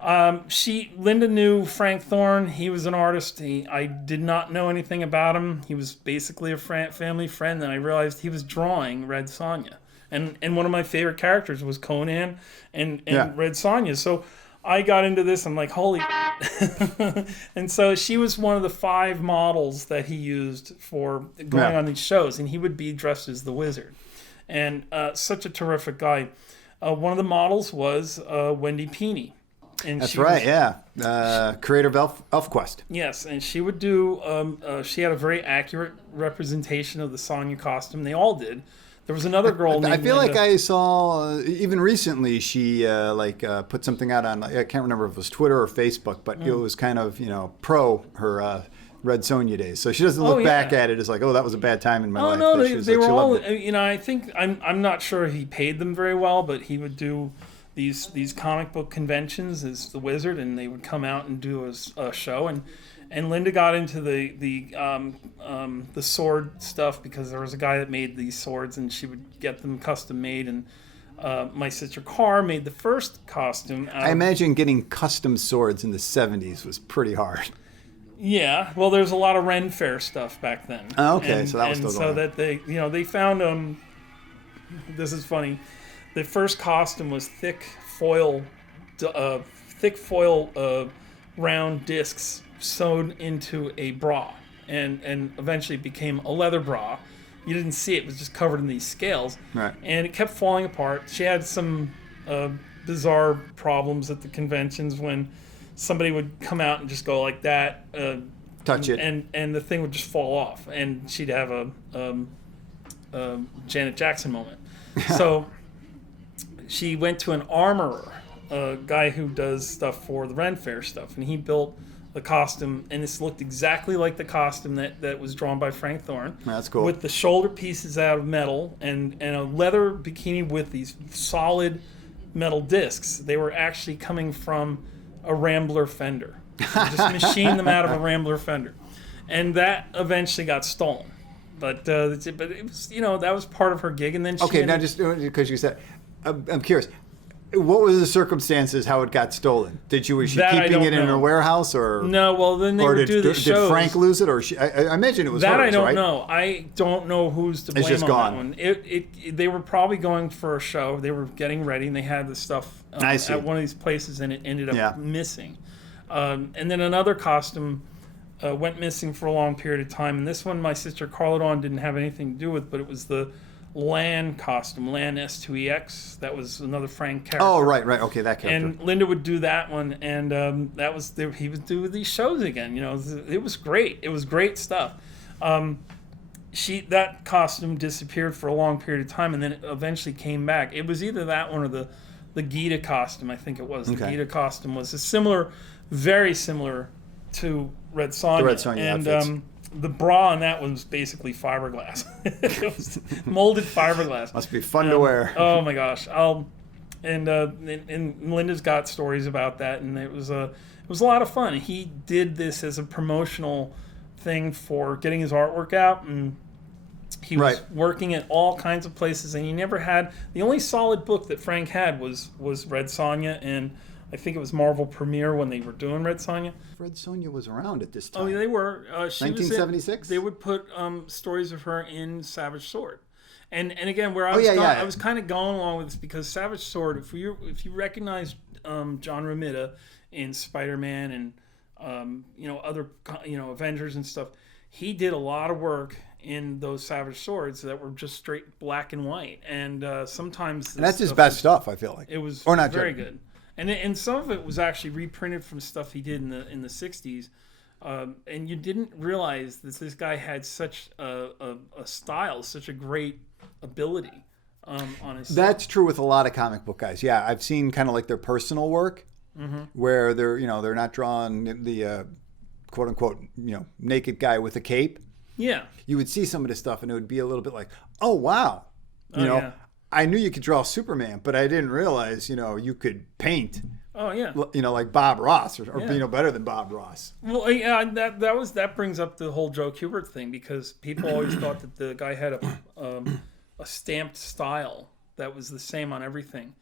Linda knew Frank Thorne. He was an artist. I did not know anything about him. He was basically a family friend, and I realized he was drawing Red Sonja. And one of my favorite characters was Conan and Red Sonja. So I got into this. I'm like, holy. And so she was one of the 5 models that he used for going on these shows. And he would be dressed as the wizard. And such a terrific guy. One of the models was Wendy Peeney. And That's right, creator of ElfQuest. Yes, and she would do, she had a very accurate representation of the Sonja costume. They all did. There was another girl named I feel Linda. like I saw, even recently, she put something out on, I can't remember if it was Twitter or Facebook, but it was kind of, pro her Red Sonja days. So she doesn't look back at it as like, oh, that was a bad time in my life. Oh, no, they were all, I think, I'm not sure he paid them very well, but he would do these comic book conventions as the wizard, and they would come out and do a show, and Linda got into the sword stuff because there was a guy that made these swords, and she would get them custom made. And my sister Carr made the first costume. I imagine getting custom swords in the 70s was pretty hard. Yeah, well, there's a lot of Ren Fair stuff back then. Oh, okay, so that was still going. So that they found this is funny. The first costume was thick foil round discs sewn into a bra, and eventually it became a leather bra. You didn't see it; it was just covered in these scales, right? And it kept falling apart. She had some bizarre problems at the conventions when somebody would come out and just go like that, touch it, and the thing would just fall off, and she'd have a Janet Jackson moment. So she went to an armorer, a guy who does stuff for the Ren Fair stuff, and he built the costume, and this looked exactly like the costume that was drawn by Frank Thorne. That's cool. With the shoulder pieces out of metal and a leather bikini with these solid metal discs. They were actually coming from a Rambler fender. Just machined them out of a Rambler fender. And that eventually got stolen. But it was, that was part of her gig. And then she now just because you said, I'm curious. What was the circumstances? How it got stolen? Was she keeping it in her warehouse, or no? Well, then they would do the shows. Did Frank lose it, or I imagine it was that. hers, I don't right? know. I don't know who's to blame just on gone. that one. They were probably going for a show. They were getting ready, and they had the stuff at one of these places, and it ended up missing. And then another costume went missing for a long period of time. And this one, my sister Carla didn't have anything to do with, but it was the Lan costume, Lan S2EX. That was another Frank character. Oh, right. Okay, that character. And Linda would do that one, and he would do these shows again. It was great. It was great stuff. That costume disappeared for a long period of time, and then it eventually came back. It was either that one or the Gita costume. I think it was. Okay. The Gita costume was very similar to Red Sonja. The Red Sonja outfits. The bra on that one was basically fiberglass. It was molded fiberglass. Must be fun to wear. Oh my gosh! And Linda's got stories about that, and it was a lot of fun. He did this as a promotional thing for getting his artwork out, and he was working at all kinds of places, and he never had. The only solid book that Frank had was Red Sonja, and I think it was Marvel Premiere when they were doing Red Sonja. Red Sonja was around at this time. Oh, yeah, they were. 1976? They would put stories of her in Savage Sword. And again, where I was kind of going along with this because Savage Sword, if you recognize John Romita in Spider-Man and other Avengers and stuff, he did a lot of work in those Savage Swords that were just straight black and white. And sometimes... And that's his best stuff, I feel like. It was or not very good. And some of it was actually reprinted from stuff he did in the 60s. And you didn't realize that this guy had such a style, such a great ability on his That's true with a lot of comic book guys. Yeah, I've seen kind of like their personal work where they're not drawing the quote unquote, naked guy with a cape. Yeah. You would see some of this stuff and it would be a little bit like, oh, wow. You know, I knew you could draw Superman, but I didn't realize, you could paint, Oh yeah. like Bob Ross or Yeah. better than Bob Ross. Well, yeah, that brings up the whole Joe Kubert thing, because people always thought that the guy had a stamped style that was the same on everything,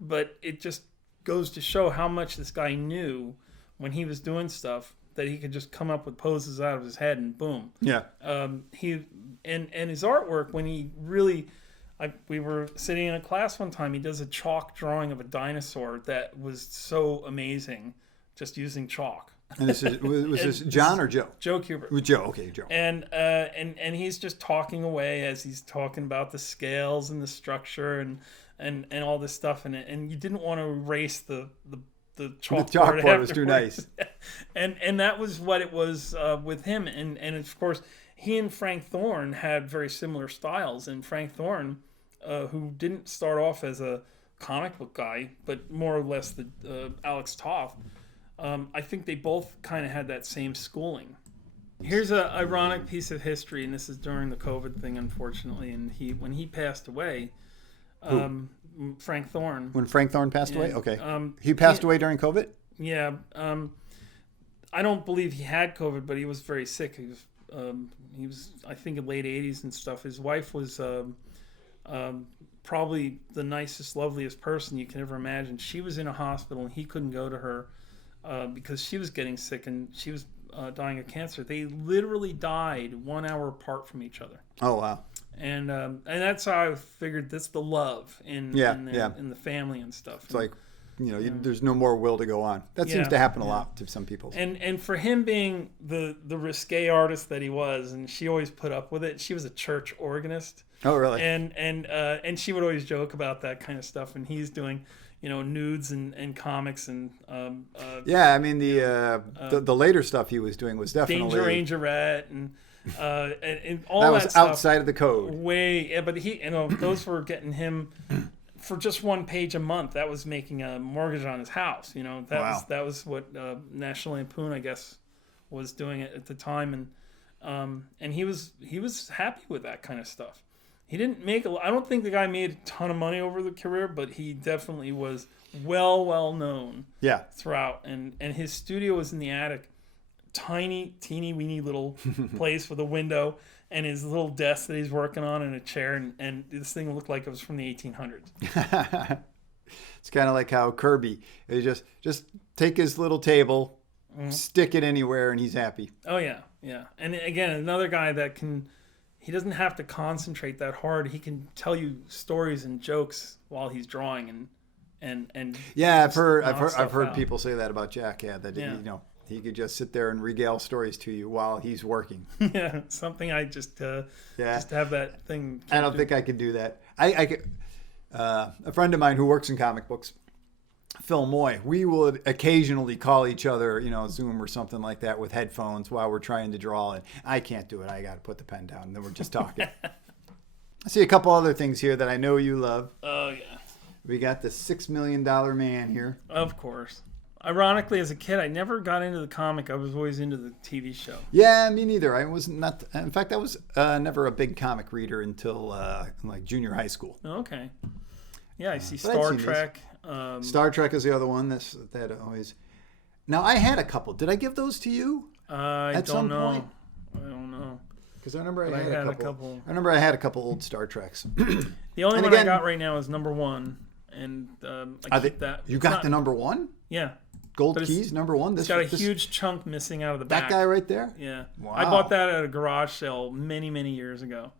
but it just goes to show how much this guy knew when he was doing stuff, that he could just come up with poses out of his head and boom. Yeah. He and his artwork, when he really, we were sitting in a class one time, he does a chalk drawing of a dinosaur that was so amazing, just using chalk. And was this John or Joe? Joe Kubert. With Joe, okay, Joe. And he's just talking away as he's talking about the scales and the structure and all this stuff, and you didn't want to erase the chalkboard. The chalkboard was too nice. And that was what it was with him, and of course he and Frank Thorne had very similar styles. And Frank Thorne, who didn't start off as a comic book guy, but more or less the Alex Toth, I think they both kind of had that same schooling. Here's an ironic piece of history, and this is during the COVID thing, unfortunately. And when he passed away, Frank Thorne. When Frank Thorne passed away? Okay. He passed away during COVID? Yeah. I don't believe he had COVID, but he was very sick. He was I think, in late 80s and stuff. His wife was probably the nicest, loveliest person you can ever imagine. She was in a hospital, and he couldn't go to her because she was getting sick, and she was dying of cancer. They literally died 1 hour apart from each other. Oh, wow. And that's how I figured that's the love in the family and stuff. It's like, there's no more will to go on. That seems to happen a lot to some people. And for him being the risque artist that he was, and she always put up with it. She was a church organist. Oh, really? And she would always joke about that kind of stuff. And he's doing, nudes and comics and yeah, I mean the later stuff he was doing was definitely Danger Angerette and all that that was stuff, outside of the code. But he, those were getting him for just one page a month. That was making a mortgage on his house. That was what National Lampoon, I guess, was doing at the time, and he was happy with that kind of stuff. He didn't make I don't think the guy made a ton of money over the career, but he definitely was well known. Yeah. Throughout, and his studio was in the attic. Tiny, teeny weeny little place with a window and his little desk that he's working on and a chair, and this thing looked like it was from the 1800s. It's kind of like how Kirby, he just take his little table, stick it anywhere, and he's happy. Oh yeah. And again, another guy that he doesn't have to concentrate that hard. He can tell you stories and jokes while he's drawing and yeah, I've heard people say that about Jack. Yeah, that he could just sit there and regale stories to you while he's working. Yeah, something I just have that thing. I don't think I could do that. I could. A friend of mine who works in comic books, Phil Moy, we would occasionally call each other, Zoom or something like that with headphones while we're trying to draw. And I can't do it. I got to put the pen down, and then we're just talking. I see a couple other things here that I know you love. Oh yeah. We got the $6 Million Man here. Of course. Ironically, as a kid, I never got into the comic. I was always into the TV show. Yeah, me neither. I was not. In fact, I was never a big comic reader until like junior high school. Okay. Yeah, I see Star Trek. Star Trek is the other one. That always. Now I had a couple. Did I give those to you? I don't know. Because I remember I had a couple. I remember I had a couple old Star Treks. The only one I got right now is number 1, and I keep that. You got the number 1? Yeah. Gold Keys, number 1. It's got a huge chunk missing out of the back. That guy right there? Yeah. Wow. I bought that at a garage sale many years ago,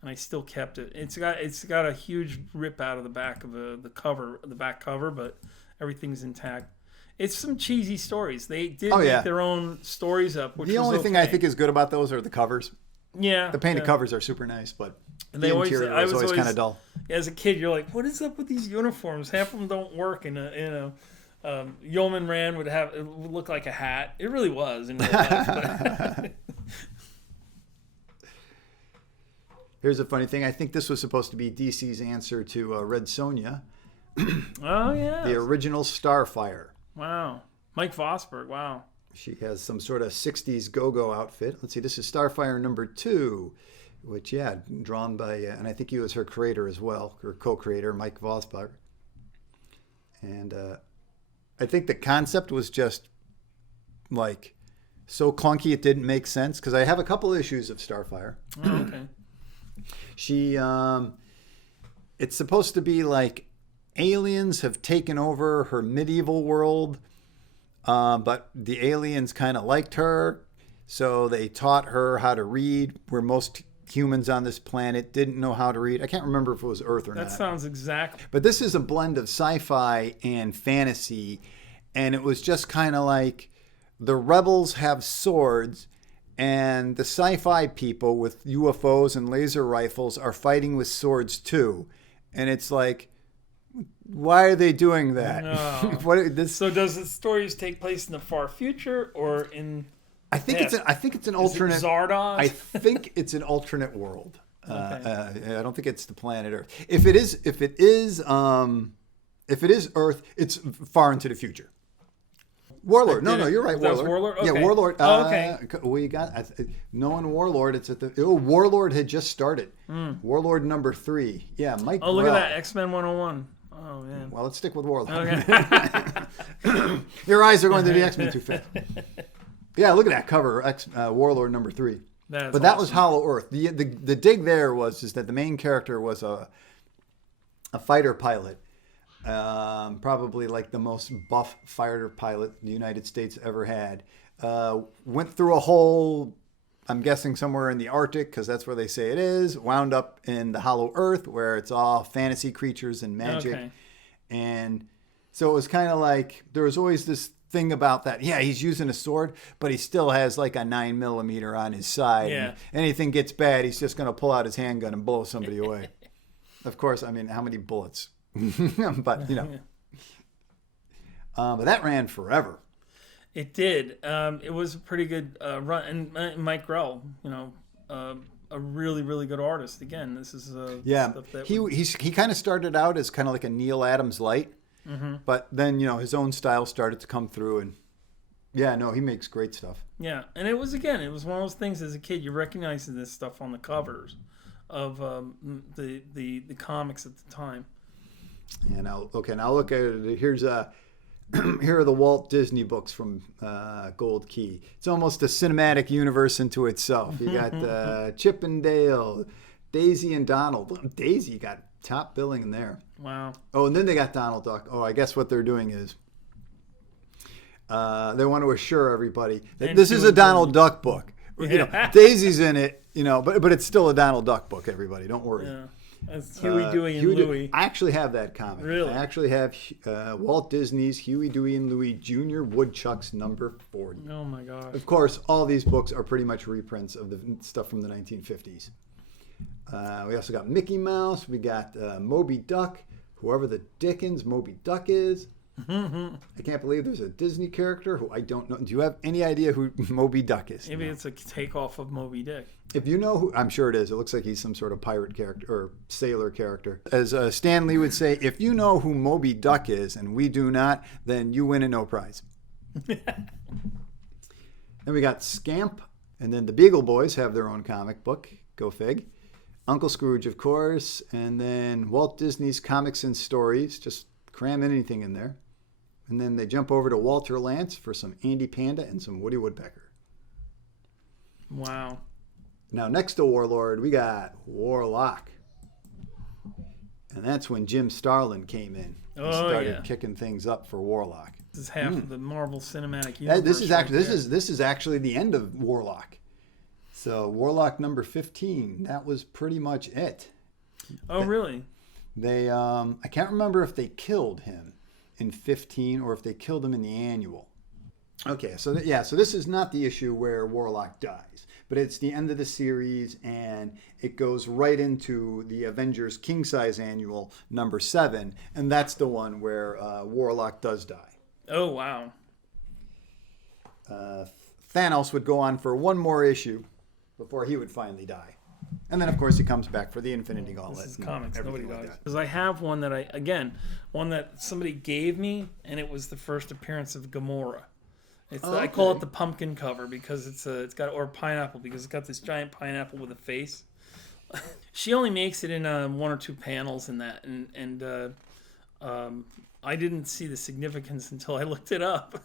and I still kept it. It's got a huge rip out of the back of the back cover, but everything's intact. It's some cheesy stories. They did make their own stories up. The only thing I think is good about those are the covers. Yeah. The painted covers are super nice, but and the interior was always kind of dull. As a kid, you're like, what is up with these uniforms? Half of them don't work, and Yeoman Rand would look like a hat. It really was in real life. Here's a funny thing. I think this was supposed to be DC's answer to Red Sonja. Oh, yeah. The original Starfire. Wow. Mike Vosberg. Wow. She has some sort of 60s go-go outfit. Let's see. This is Starfire number 2. which, yeah, drawn by, and I think he was her creator as well, her co-creator, Mike Vosburgh. And I think the concept was just like so clunky it didn't make sense, because I have a couple issues of Starfire. Oh, okay. She, it's supposed to be like aliens have taken over her medieval world, but the aliens kind of liked her, so they taught her how to read, where most humans on this planet didn't know how to read. I can't remember if it was Earth or not. That sounds exact. But this is a blend of sci-fi and fantasy, and it was just kind of like the rebels have swords, and the sci-fi people with UFOs and laser rifles are fighting with swords too. And it's like, why are they doing that? No. So does the stories take place in the far future or in? I think it's an alternate. Is it Zardoz? I think it's an alternate world. Okay. I don't think it's the planet Earth. If it is Earth, it's far into the future. Warlord. No, you're right. That was Warlord. Warlord? Okay. Yeah, Warlord. Okay. We got knowing Warlord. It's at the Warlord had just started. Warlord number 3. Yeah, Mike. Oh, look Grell. at that, X-Men 101. Oh man. Well, let's stick with Warlord. Okay. Your eyes are going to the X-Men too fast. Yeah, look at that cover. Warlord number 3. That was Hollow Earth. The dig there was that the main character was a fighter pilot. Probably like the most buff fighter pilot the United States ever had. Went through a hole, I'm guessing somewhere in the Arctic, because that's where they say it is. Wound up in the Hollow Earth, where it's all fantasy creatures and magic. Okay. And so it was kind of like, there was always this thing about that. Yeah, he's using a sword, but he still has like a 9mm on his side. Yeah. And anything gets bad, he's just going to pull out his handgun and blow somebody away. Of course, I mean, how many bullets? But but that ran forever. It did. It was a pretty good run, and Mike Grell, a really, really good artist. Again, this is stuff that he kind of started out as kind of like a Neil Adams light, but then his own style started to come through, and he makes great stuff. Yeah, and it was one of those things as a kid you recognize this stuff on the covers of the comics at the time. And now look at it. Here are the Walt Disney books from Gold Key. It's almost a cinematic universe into itself. You got Chip and Dale, Daisy and Donald. Daisy got top billing in there. Wow. Oh, and then they got Donald Duck. Oh, I guess what they're doing is they want to assure everybody that this is a Donald Duck book. Daisy's in it, but it's still a Donald Duck book, everybody. Don't worry. Yeah. That's Huey, Dewey, and Louie. I actually have that comic. Really? I actually have Walt Disney's Huey, Dewey, and Louie Jr. Woodchucks number 40. Oh, my gosh. Of course, all these books are pretty much reprints of the stuff from the 1950s. We also got Mickey Mouse. We got Moby Duck, whoever the Dickens Moby Duck is. I can't believe there's a Disney character who I don't know. Do you have any idea who Moby Duck is? Maybe it's a takeoff of Moby Dick. If you know who, I'm sure it is. It looks like he's some sort of pirate character or sailor character. As Stan Lee would say, if you know who Moby Duck is and we do not, then you win a no prize. Then we got Scamp, and then the Beagle Boys have their own comic book. Go fig. Uncle Scrooge, of course, and then Walt Disney's Comics and Stories. Just cram anything in there. And then they jump over to Walter Lantz for some Andy Panda and some Woody Woodpecker. Wow. Now, next to Warlord, we got Warlock. And that's when Jim Starlin came in and started kicking things up for Warlock. This is half of the Marvel Cinematic Universe. This is actually the end of Warlock. So Warlock number 15, that was pretty much it. Oh, really? They I can't remember if they killed him in 15 or if they killed him in the annual. Okay, so this is not the issue where Warlock dies, but it's the end of the series, and it goes right into the Avengers King Size Annual number 7, and that's the one where Warlock does die. Oh, wow. Thanos would go on for one more issue before he would finally die. And then, of course, he comes back for the Infinity Gauntlet. This is comics. Nobody dies. Like, because I have one that somebody gave me, and it was the first appearance of Gamora. I call it the pumpkin cover because it's got, or pineapple, because it's got this giant pineapple with a face. She only makes it in one or two panels in that, and I didn't see the significance until I looked it up.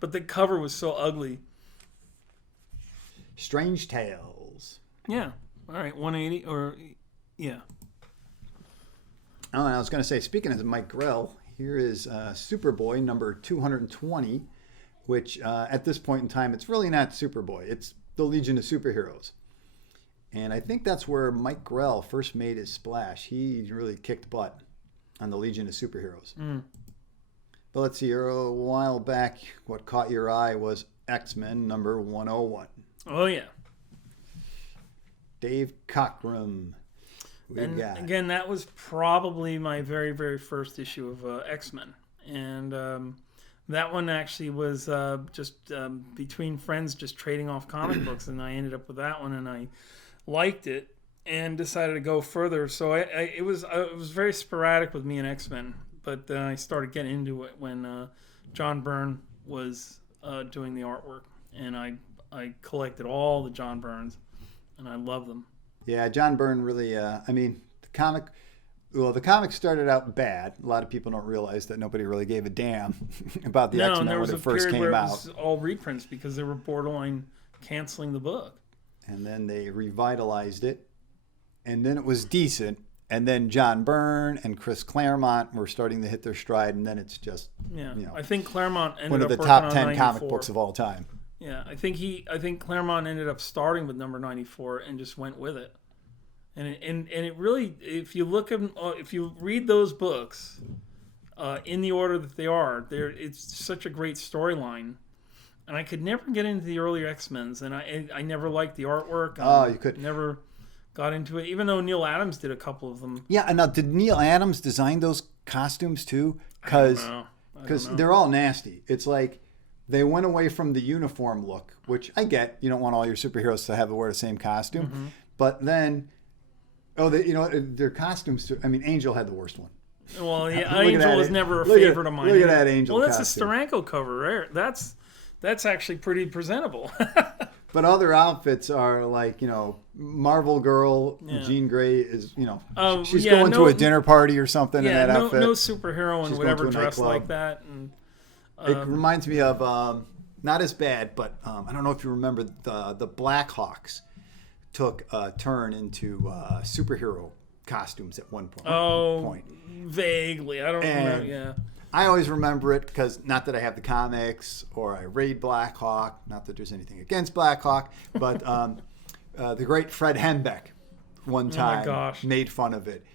But the cover was so ugly. Strange Tales. Yeah. All right, 180 or yeah. Oh, and I was going to say, speaking of Mike Grell, here is Superboy number 220, which at this point in time, it's really not Superboy. It's the Legion of Superheroes. And I think that's where Mike Grell first made his splash. He really kicked butt on the Legion of Superheroes. But let's see, a while back, what caught your eye was X-Men number 101. Oh, yeah. Dave Cockrum. Again, that was probably my very, very first issue of X-Men. And that one actually was just between friends just trading off comic books. And I ended up with that one, and I liked it and decided to go further. So it was very sporadic with me and X-Men. But I started getting into it when John Byrne was doing the artwork. And I collected all the John Byrnes, and I love them. Yeah, John Byrne really, the comic started out bad. A lot of people don't realize that nobody really gave a damn about the X-Men when it first came out. It was all reprints because they were borderline canceling the book. And then they revitalized it, and then it was decent. And then John Byrne and Chris Claremont were starting to hit their stride, and then it's just, I think Claremont ended one of up the top 10 94. comic books of all time. Yeah, I think Claremont ended up starting with number 94 and just went with it. And it really, if you read those books in the order that they are, it's such a great storyline. And I could never get into the earlier X-Men's, and I never liked the artwork. You could never got into it, even though Neil Adams did a couple of them. Yeah, and now did Neil Adams design those costumes too? Because they're all nasty. It's like they went away from the uniform look, which I get. You don't want all your superheroes to have to wear the same costume, but then, their costumes. Angel had the worst one. Well, yeah, Angel was never a favorite of mine. Look at that Angel. Well, that's costume. a Steranko cover, right? That's actually pretty presentable. But other outfits are like, Marvel Girl, Jean Grey is, she's going to a dinner party or something in that outfit. No superhero and whatever dressed like that. And it reminds me of, not as bad, but I don't know if you remember, the Blackhawks took a turn into superhero costumes at one point. Oh, vaguely. I don't remember, yeah. I always remember it because not that I have the comics or I read Blackhawk, not that there's anything against Blackhawk, but the great Fred Henbeck one time made fun of it.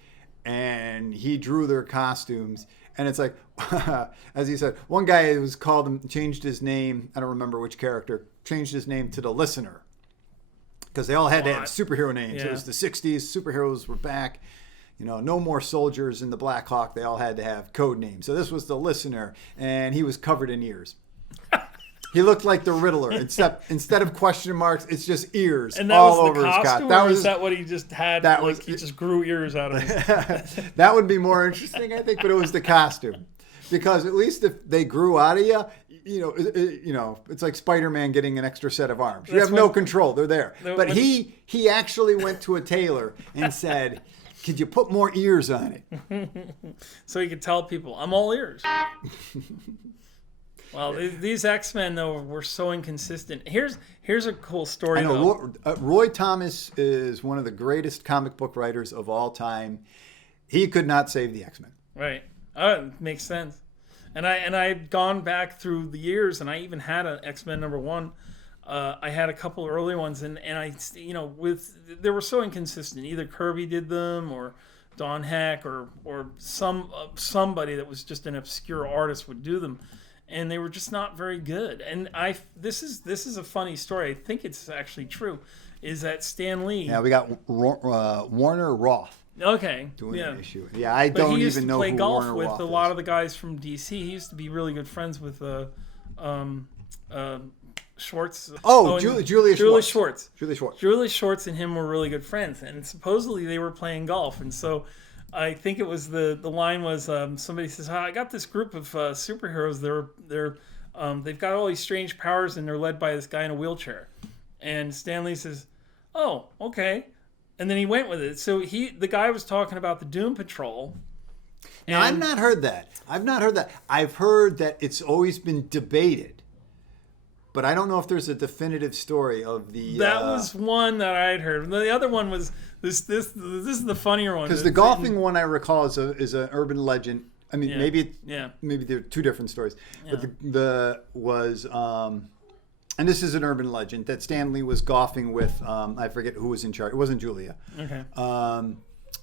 And he drew their costumes. And it's like, as he said, one guy changed his name, I don't remember which character, changed his name to the Listener. Because they all had to have superhero names. Yeah. It was the 60s, superheroes were back. No more soldiers in the Black Hawk. They all had to have code names. So this was the Listener, and he was covered in ears. He looked like the Riddler, except instead of question marks, it's just ears all over his costume. Is that what he just had? He just grew ears out of it. That would be more interesting, I think, but it was the costume. Because at least if they grew out of you, it's like Spider-Man getting an extra set of arms. You have no control. They're there. But he actually went to a tailor and said, could you put more ears on it? So he could tell people, I'm all ears. Well, these X-Men, though, were so inconsistent. Here's a cool story, though. Roy Thomas is one of the greatest comic book writers of all time. He could not save the X-Men. Right. It makes sense. And I'd gone back through the years, and I even had an X-Men #1. I had a couple early ones, and I, they were so inconsistent. Either Kirby did them, or Don Heck, or somebody that was just an obscure artist would do them, and they were just not very good. And this is a funny story. I think it's actually true. Is that Stan Lee? Yeah, we got Warner Roth. Okay. Doing an issue. Yeah, I don't even know who Warner Roth is. He used to play golf with a lot of the guys from DC. He used to be really good friends with Schwartz. Julius Schwartz. Julius Schwartz and him were really good friends, and supposedly they were playing golf. And so I think it was the line was somebody says, I got this group of superheroes. They've got all these strange powers, and they're led by this guy in a wheelchair. And Stan Lee says, oh, okay. And then he went with it. So the guy was talking about the Doom Patrol. Now, I've not heard that. I've heard that it's always been debated, but I don't know if there's a definitive story of the. That was one that I'd heard. The other one was this is the funnier one. Because the golfing one I recall is an urban legend. I mean, maybe they're two different stories. Yeah. But and this is an urban legend that Stan Lee was golfing with. I forget who was in charge. It wasn't Julia. Okay.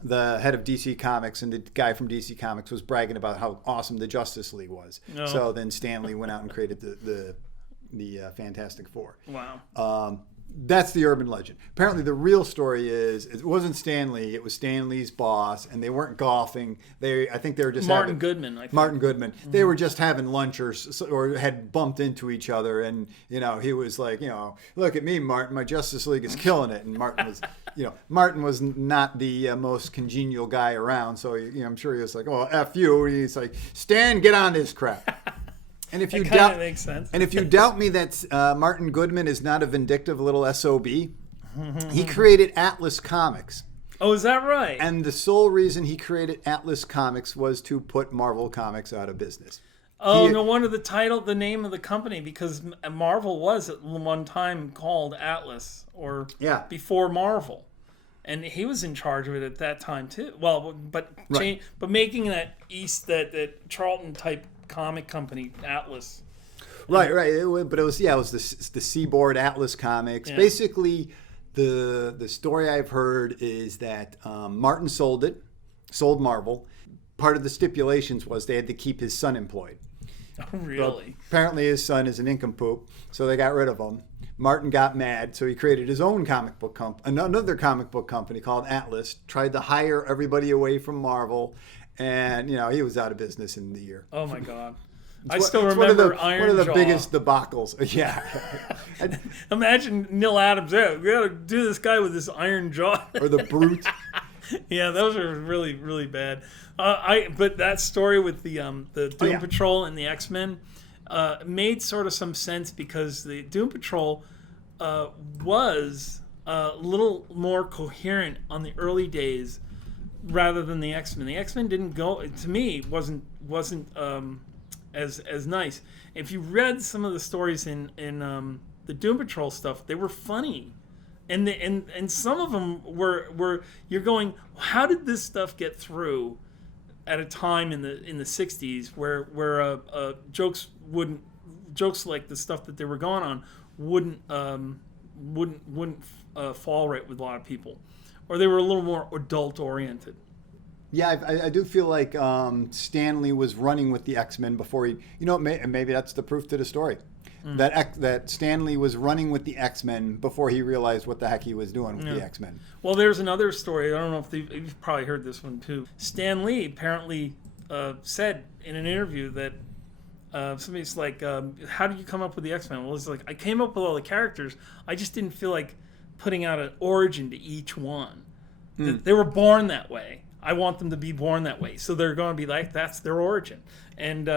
The head of DC Comics, and the guy from DC Comics was bragging about how awesome the Justice League was. Oh. So then Stan Lee went out and created the Fantastic Four. Wow. That's the urban legend. Apparently, the real story is it wasn't Stan Lee; it was Stan Lee's boss, and they weren't golfing. I think they were just Martin Goodman. Mm-hmm. They were just having lunch or had bumped into each other, and he was like, look at me, Martin, my Justice League is killing it, and Martin was not the most congenial guy around, so I'm sure he was like, oh, F you. He's like, Stan, get on this crap. And if you doubt, makes sense. And if you doubt me that Martin Goodman is not a vindictive little SOB, he created Atlas Comics. Oh, is that right? And the sole reason he created Atlas Comics was to put Marvel Comics out of business. Oh, no wonder the name of the company, because Marvel was at one time called Atlas, or before Marvel. And he was in charge of it at that time too. Well, but making that Charlton type comic company, Atlas. Right. It was the Seaboard Atlas Comics. Yeah. Basically, the story I've heard is that Martin sold Marvel. Part of the stipulations was they had to keep his son employed. Oh, really? Well, apparently his son is an nincompoop, so they got rid of him. Martin got mad, so he created his own another comic book company called Atlas, tried to hire everybody away from Marvel, and he was out of business in the year. Oh my God. I still remember Iron Jaw. One of the biggest debacles. Yeah. Imagine Neil Adams. Yeah, we got to do this guy with this iron jaw. Or the Brute. Yeah, those are really, really bad. But that story with the Doom Patrol and the X-Men made sort of some sense, because the Doom Patrol was a little more coherent on the early days rather than the X-Men. The X-Men didn't go, to me, wasn't as nice. If you read some of the stories in the Doom Patrol stuff, they were funny. And some of them were you're going, how did this stuff get through at a time in the 60s where jokes like the stuff that they were going on wouldn't fall right with a lot of people, or they were a little more adult oriented. Yeah, I do feel like Stan Lee was running with the X-Men before he, maybe that's the proof to the story. That Stan Lee was running with the X-Men before he realized what the heck he was doing with the X-Men. Well, there's another story. I don't know if you've probably heard this one too. Stan Lee apparently said in an interview that somebody's like, how did you come up with the X-Men? Well, it's like, I came up with all the characters. I just didn't feel like putting out an origin to each one. They were born that way. I want them to be born that way, so they're going to be like, that's their origin, and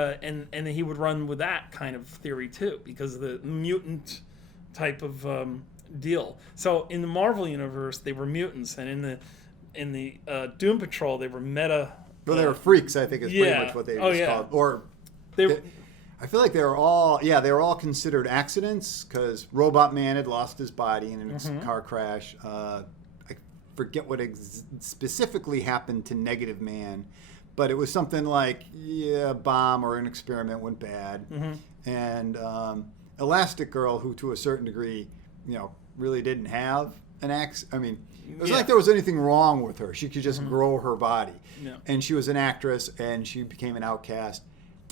he would run with that kind of theory too, because of the mutant type of deal. So in the Marvel universe, they were mutants, and in the Doom Patrol, they were meta. Well, they were freaks, I think, is pretty much what they called. Or I feel like they were all considered accidents, because Robot Man had lost his body in a car crash. Forget what specifically happened to Negative Man, but it was something like a bomb or an experiment went bad, and Elastic Girl, who to a certain degree, really didn't have an I mean, it was like there was anything wrong with her. She could just grow her body, and she was an actress, and she became an outcast.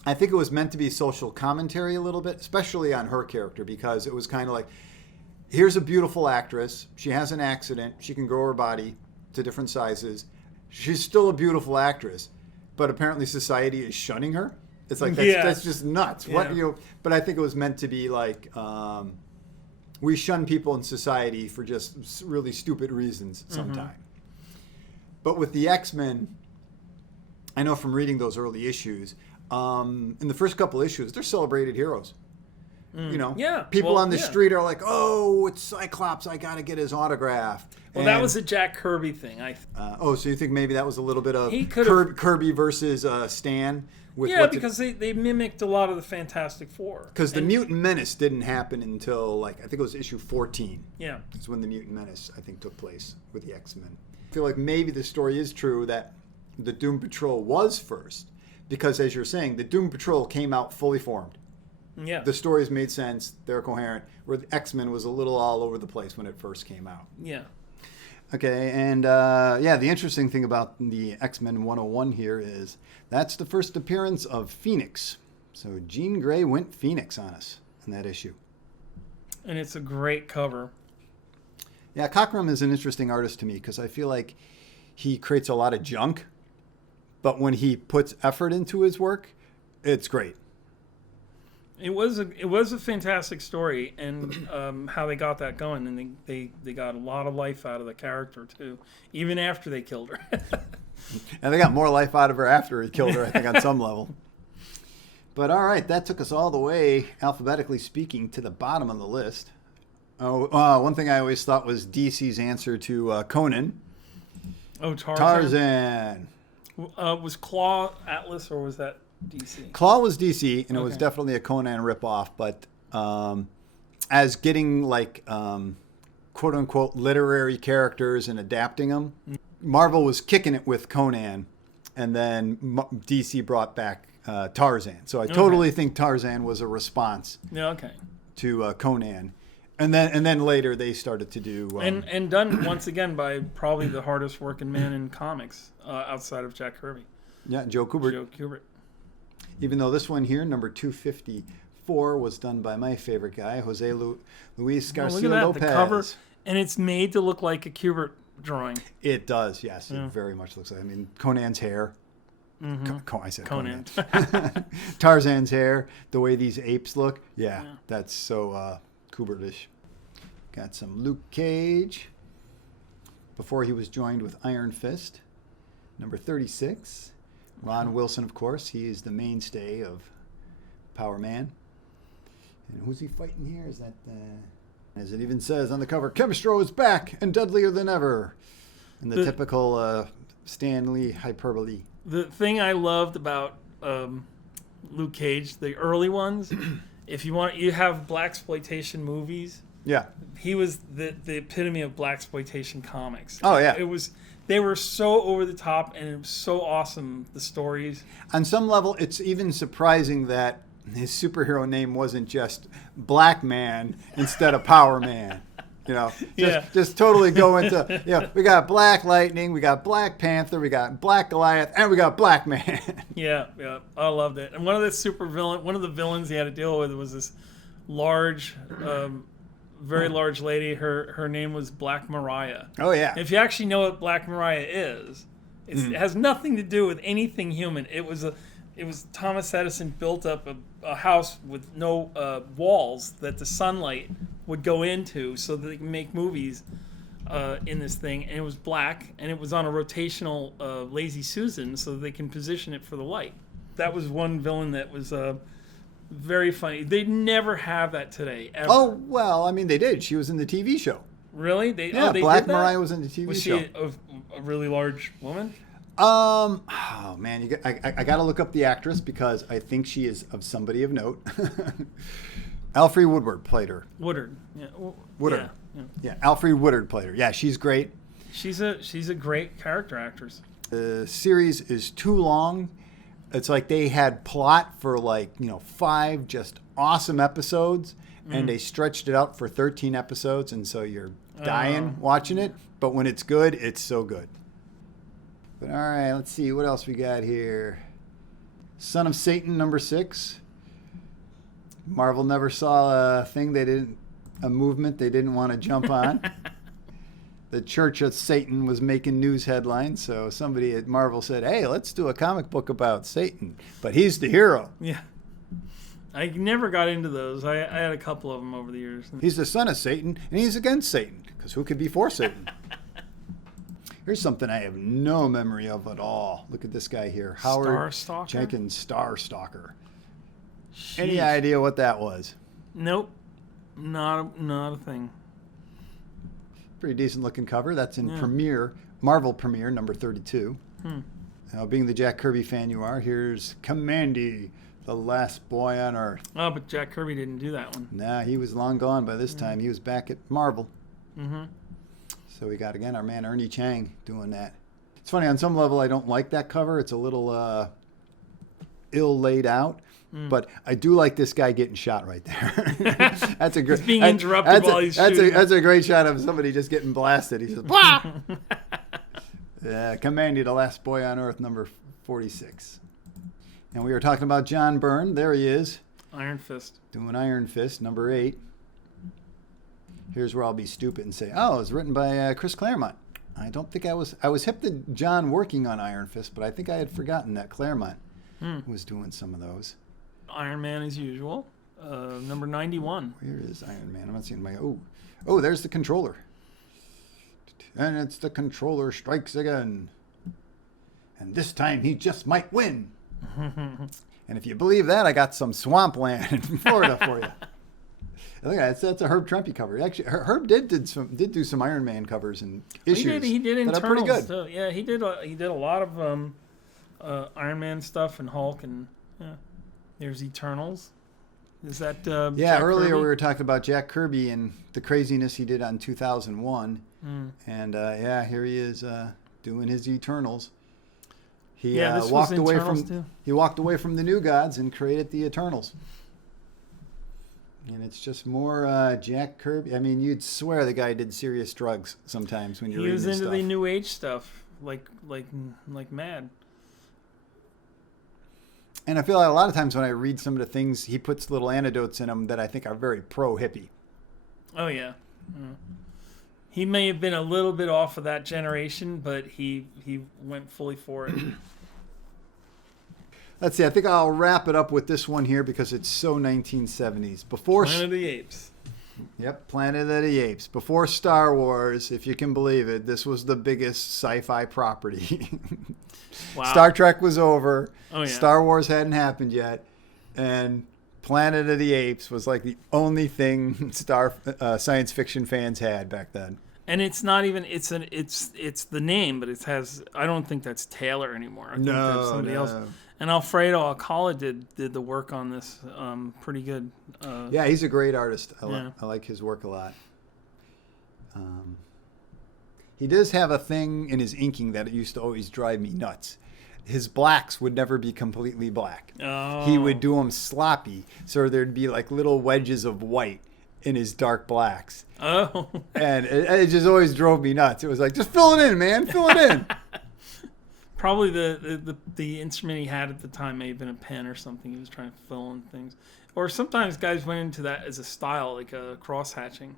I think it was meant to be social commentary a little bit, especially on her character, because it was kind of like, here's a beautiful actress. She has an accident. She can grow her body to different sizes. She's still a beautiful actress, but apparently society is shunning her. It's like, that's just nuts. Yeah. But I think it was meant to be like, we shun people in society for just really stupid reasons sometimes. But with the X-Men, I know from reading those early issues, in the first couple issues, they're celebrated heroes. Yeah. People Well, on the yeah. street are like, "Oh, it's Cyclops! I got to get his autograph." Well, that was a Jack Kirby thing. So you think maybe that was a little bit of He could've- Kirby versus Stan? Yeah, because they mimicked a lot of the Fantastic Four. Because the Mutant Menace didn't happen until, I think it was issue 14. Yeah. It's when the Mutant Menace, I think, took place with the X-Men. I feel like maybe the story is true that the Doom Patrol was first. Because, as you're saying, the Doom Patrol came out fully formed. Yeah. The stories made sense. They're coherent. Where the X-Men was a little all over the place when it first came out. Yeah. Okay, and the interesting thing about the X-Men 101 here is that's the first appearance of Phoenix. So Jean Grey went Phoenix on us in that issue. And it's a great cover. Yeah, Cockrum is an interesting artist to me because I feel like he creates a lot of junk, but when he puts effort into his work, it's great. It was a fantastic story, and how they got that going, and they got a lot of life out of the character too, even after they killed her. And they got more life out of her after he killed her, I think, on some level. But all right, that took us all the way, alphabetically speaking, to the bottom of the list. One thing I always thought was DC's answer to Conan. Oh, Tarzan. Tarzan. Was Claw Atlas or was that DC? Claw was DC, and it was definitely a Conan ripoff, but as getting quote-unquote literary characters and adapting them, Marvel was kicking it with Conan, and then DC brought back Tarzan. So I totally think Tarzan was a response to Conan. And then later they started to do... and done once again by probably the hardest working man in comics outside of Jack Kirby. Yeah, Joe Kubert. Joe Kubert. Even though this one here, number 254, was done by my favorite guy, Jose Luis Garcia look at that, Lopez. the cover, and it's made to look like a Kubert drawing. It does, yes. It very much looks like. I mean, Conan's hair. I said Conan. Tarzan's hair, the way these apes look. Yeah. That's so Kubertish. Got some Luke Cage before he was joined with Iron Fist. Number 36. Ron Wilson, of course. He is the mainstay of Power Man. And who's he fighting here? Is that, as it even says on the cover, Chemistro is back and deadlier than ever. In the typical Stan Lee hyperbole. The thing I loved about Luke Cage, the early ones, if you have blaxploitation movies. Yeah. He was the epitome of blaxploitation comics. Oh, yeah. They were so over the top, and it was so awesome, the stories. On some level, it's even surprising that his superhero name wasn't just Black Man instead of Power Man. Just totally go into, we got Black Lightning, we got Black Panther, we got Black Goliath, and we got Black Man. Yeah, I loved it. And one of the villains he had to deal with was this large, very large lady. Her name was Black Mariah. Oh, yeah. If you actually know what Black Mariah is, it has nothing to do with anything human. It was Thomas Edison built up a house with no walls that the sunlight would go into so that they can make movies in this thing. And it was black, and it was on a rotational Lazy Susan so that they can position it for the light. That was one villain that was very funny. They never have that today, ever. Oh, well, I mean, they did. She was in the TV show. Really? They Black did Mariah was in the TV show. Was she a really large woman? Oh man, I got to look up the actress because I think she is of somebody of note. Alfre Woodward played her. Woodard. Yeah. Woodard. Yeah, Alfre Woodard played her. Yeah, she's great. She's a great character actress. The series is too long. It's like they had plot for 5 just awesome episodes, and they stretched it out for 13 episodes, and so you're dying watching it. But when it's good, it's so good. But all right, let's see what else we got here. Son of Satan, number 6. Marvel never saw a movement they didn't want to jump on. The Church of Satan was making news headlines, so somebody at Marvel said, "Hey, let's do a comic book about Satan, but he's the hero." Yeah, I never got into those. I had a couple of them over the years. He's the son of Satan, and he's against Satan, because who could be for Satan? Here's something I have no memory of at all. Look at this guy here. Howard Starstalker? Jenkins, Starstalker. Sheesh. Any idea what that was? Nope. Not a thing. Pretty decent looking cover. That's in Marvel Premiere number 32. Now, being the Jack Kirby fan you are, here's Commandy, the last boy on Earth. Oh, but Jack Kirby didn't do that one. Nah, he was long gone by this time. He was back at Marvel. Mm-hmm. So we got, again, our man Ernie Chang doing that. It's funny, on some level, I don't like that cover. It's a little ill laid out. But I do like this guy getting shot right there. That's a great. He's being interrupted while he's shooting. That's a great shot of somebody just getting blasted. He says, "Blah!" Yeah, Commandy, the last boy on Earth, number 46. And we were talking about John Byrne. There he is. Iron Fist. Doing Iron Fist, number 8. Here's where I'll be stupid and say, "Oh, it was written by Chris Claremont." I don't think I was hip to John working on Iron Fist, but I think I had forgotten that Claremont was doing some of those. Iron Man as usual. Number 91. Where is Iron Man? I'm not seeing my... Oh, there's the controller. And it's the controller strikes again. And this time he just might win. And if you believe that, I got some swampland in Florida for you. Look at that. That's a Herb Trimpe cover. Actually, Herb did do some Iron Man covers and issues. He did that Internals, are pretty good. too. Yeah, he did a lot of Iron Man stuff and Hulk and there's Eternals. Is that yeah? Jack Earlier Kirby? we were talking about Jack Kirby and the craziness he did on 2001, and here he is doing his Eternals. He this walked was away Eternals from too. he walked away from the New Gods and created the Eternals. And it's just more Jack Kirby. I mean, you'd swear the guy did serious drugs sometimes when you're He reading was this into stuff. the New Age stuff, like mad. And I feel like a lot of times when I read some of the things, he puts little anecdotes in them that I think are very pro-hippie. Oh, yeah. He may have been a little bit off of that generation, but he went fully for it. Let's see. I think I'll wrap it up with this one here because it's so 1970s. Planet of the Apes. Yep, Planet of the Apes. Before Star Wars, if you can believe it, this was the biggest sci-fi property. Wow. Star Trek was over. Oh, yeah. Star Wars hadn't happened yet. And Planet of the Apes was like the only thing science fiction fans had back then. And it's not even it's the name, but it has I don't think that's Taylor anymore. I think that's somebody else. And Alfredo Alcala did the work on this pretty good. Yeah, he's a great artist. Yeah. I like his work a lot. He does have a thing in his inking that it used to always drive me nuts. His blacks would never be completely black. Oh. He would do them sloppy, so there'd be like little wedges of white in his dark blacks. Oh. And it just always drove me nuts. It was like, just fill it in, man. Fill it in. Probably the instrument he had at the time may have been a pen or something. He was trying to fill in things. Or sometimes guys went into that as a style, like a cross-hatching.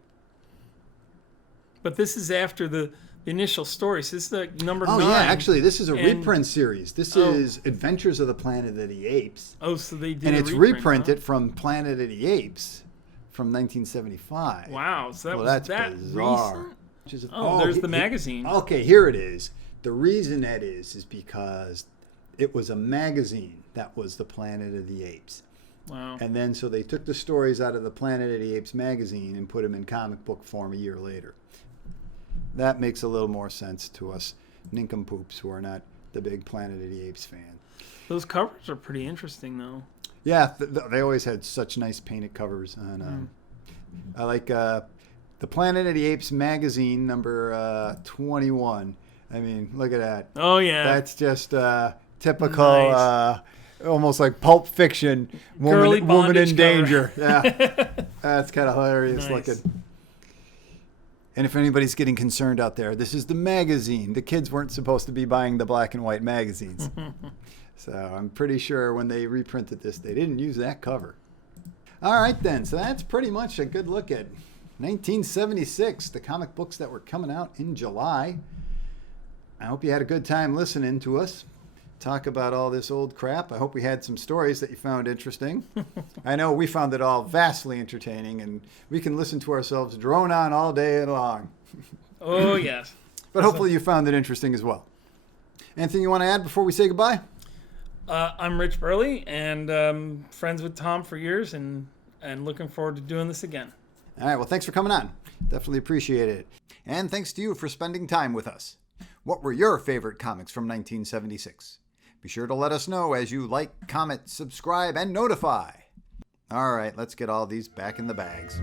But this is after the initial story. So this is the number 9. Oh, yeah. Actually, this is a reprint series. This is Adventures of the Planet of the Apes. Oh, so they did And a it's reprint, reprinted huh? from Planet of the Apes from 1975. Wow. So that was that's that bizarre. recent? There's the magazine. Okay, here it is. The reason that is because it was a magazine that was the Planet of the Apes. Wow. And then so they took the stories out of the Planet of the Apes magazine and put them in comic book form a year later. That makes a little more sense to us nincompoops who are not the big Planet of the Apes fan. Those covers are pretty interesting, though. Yeah, they always had such nice painted covers. On, I like the Planet of the Apes magazine, number 21. I mean, look at that. Oh, yeah. That's just typical, Nice. almost like Pulp Fiction, Girly woman bondage in cover. danger. Yeah, that's kind of hilarious Nice. looking. And if anybody's getting concerned out there, this is the magazine. The kids weren't supposed to be buying the black and white magazines. So I'm pretty sure when they reprinted this, they didn't use that cover. All right, then. So that's pretty much a good look at 1976, the comic books that were coming out in July. I hope you had a good time listening to us talk about all this old crap. I hope we had some stories that you found interesting. I know we found it all vastly entertaining, and we can listen to ourselves drone on all day long. Oh, yes. But hopefully you found it interesting as well. Anything you want to add before we say goodbye? I'm Rich Behrle, and friends with Tom for years, and and looking forward to doing this again. All right, well, thanks for coming on. Definitely appreciate it. And thanks to you for spending time with us. What were your favorite comics from 1976? Be sure to let us know as you like, comment, subscribe, and notify. All right, let's get all these back in the bags.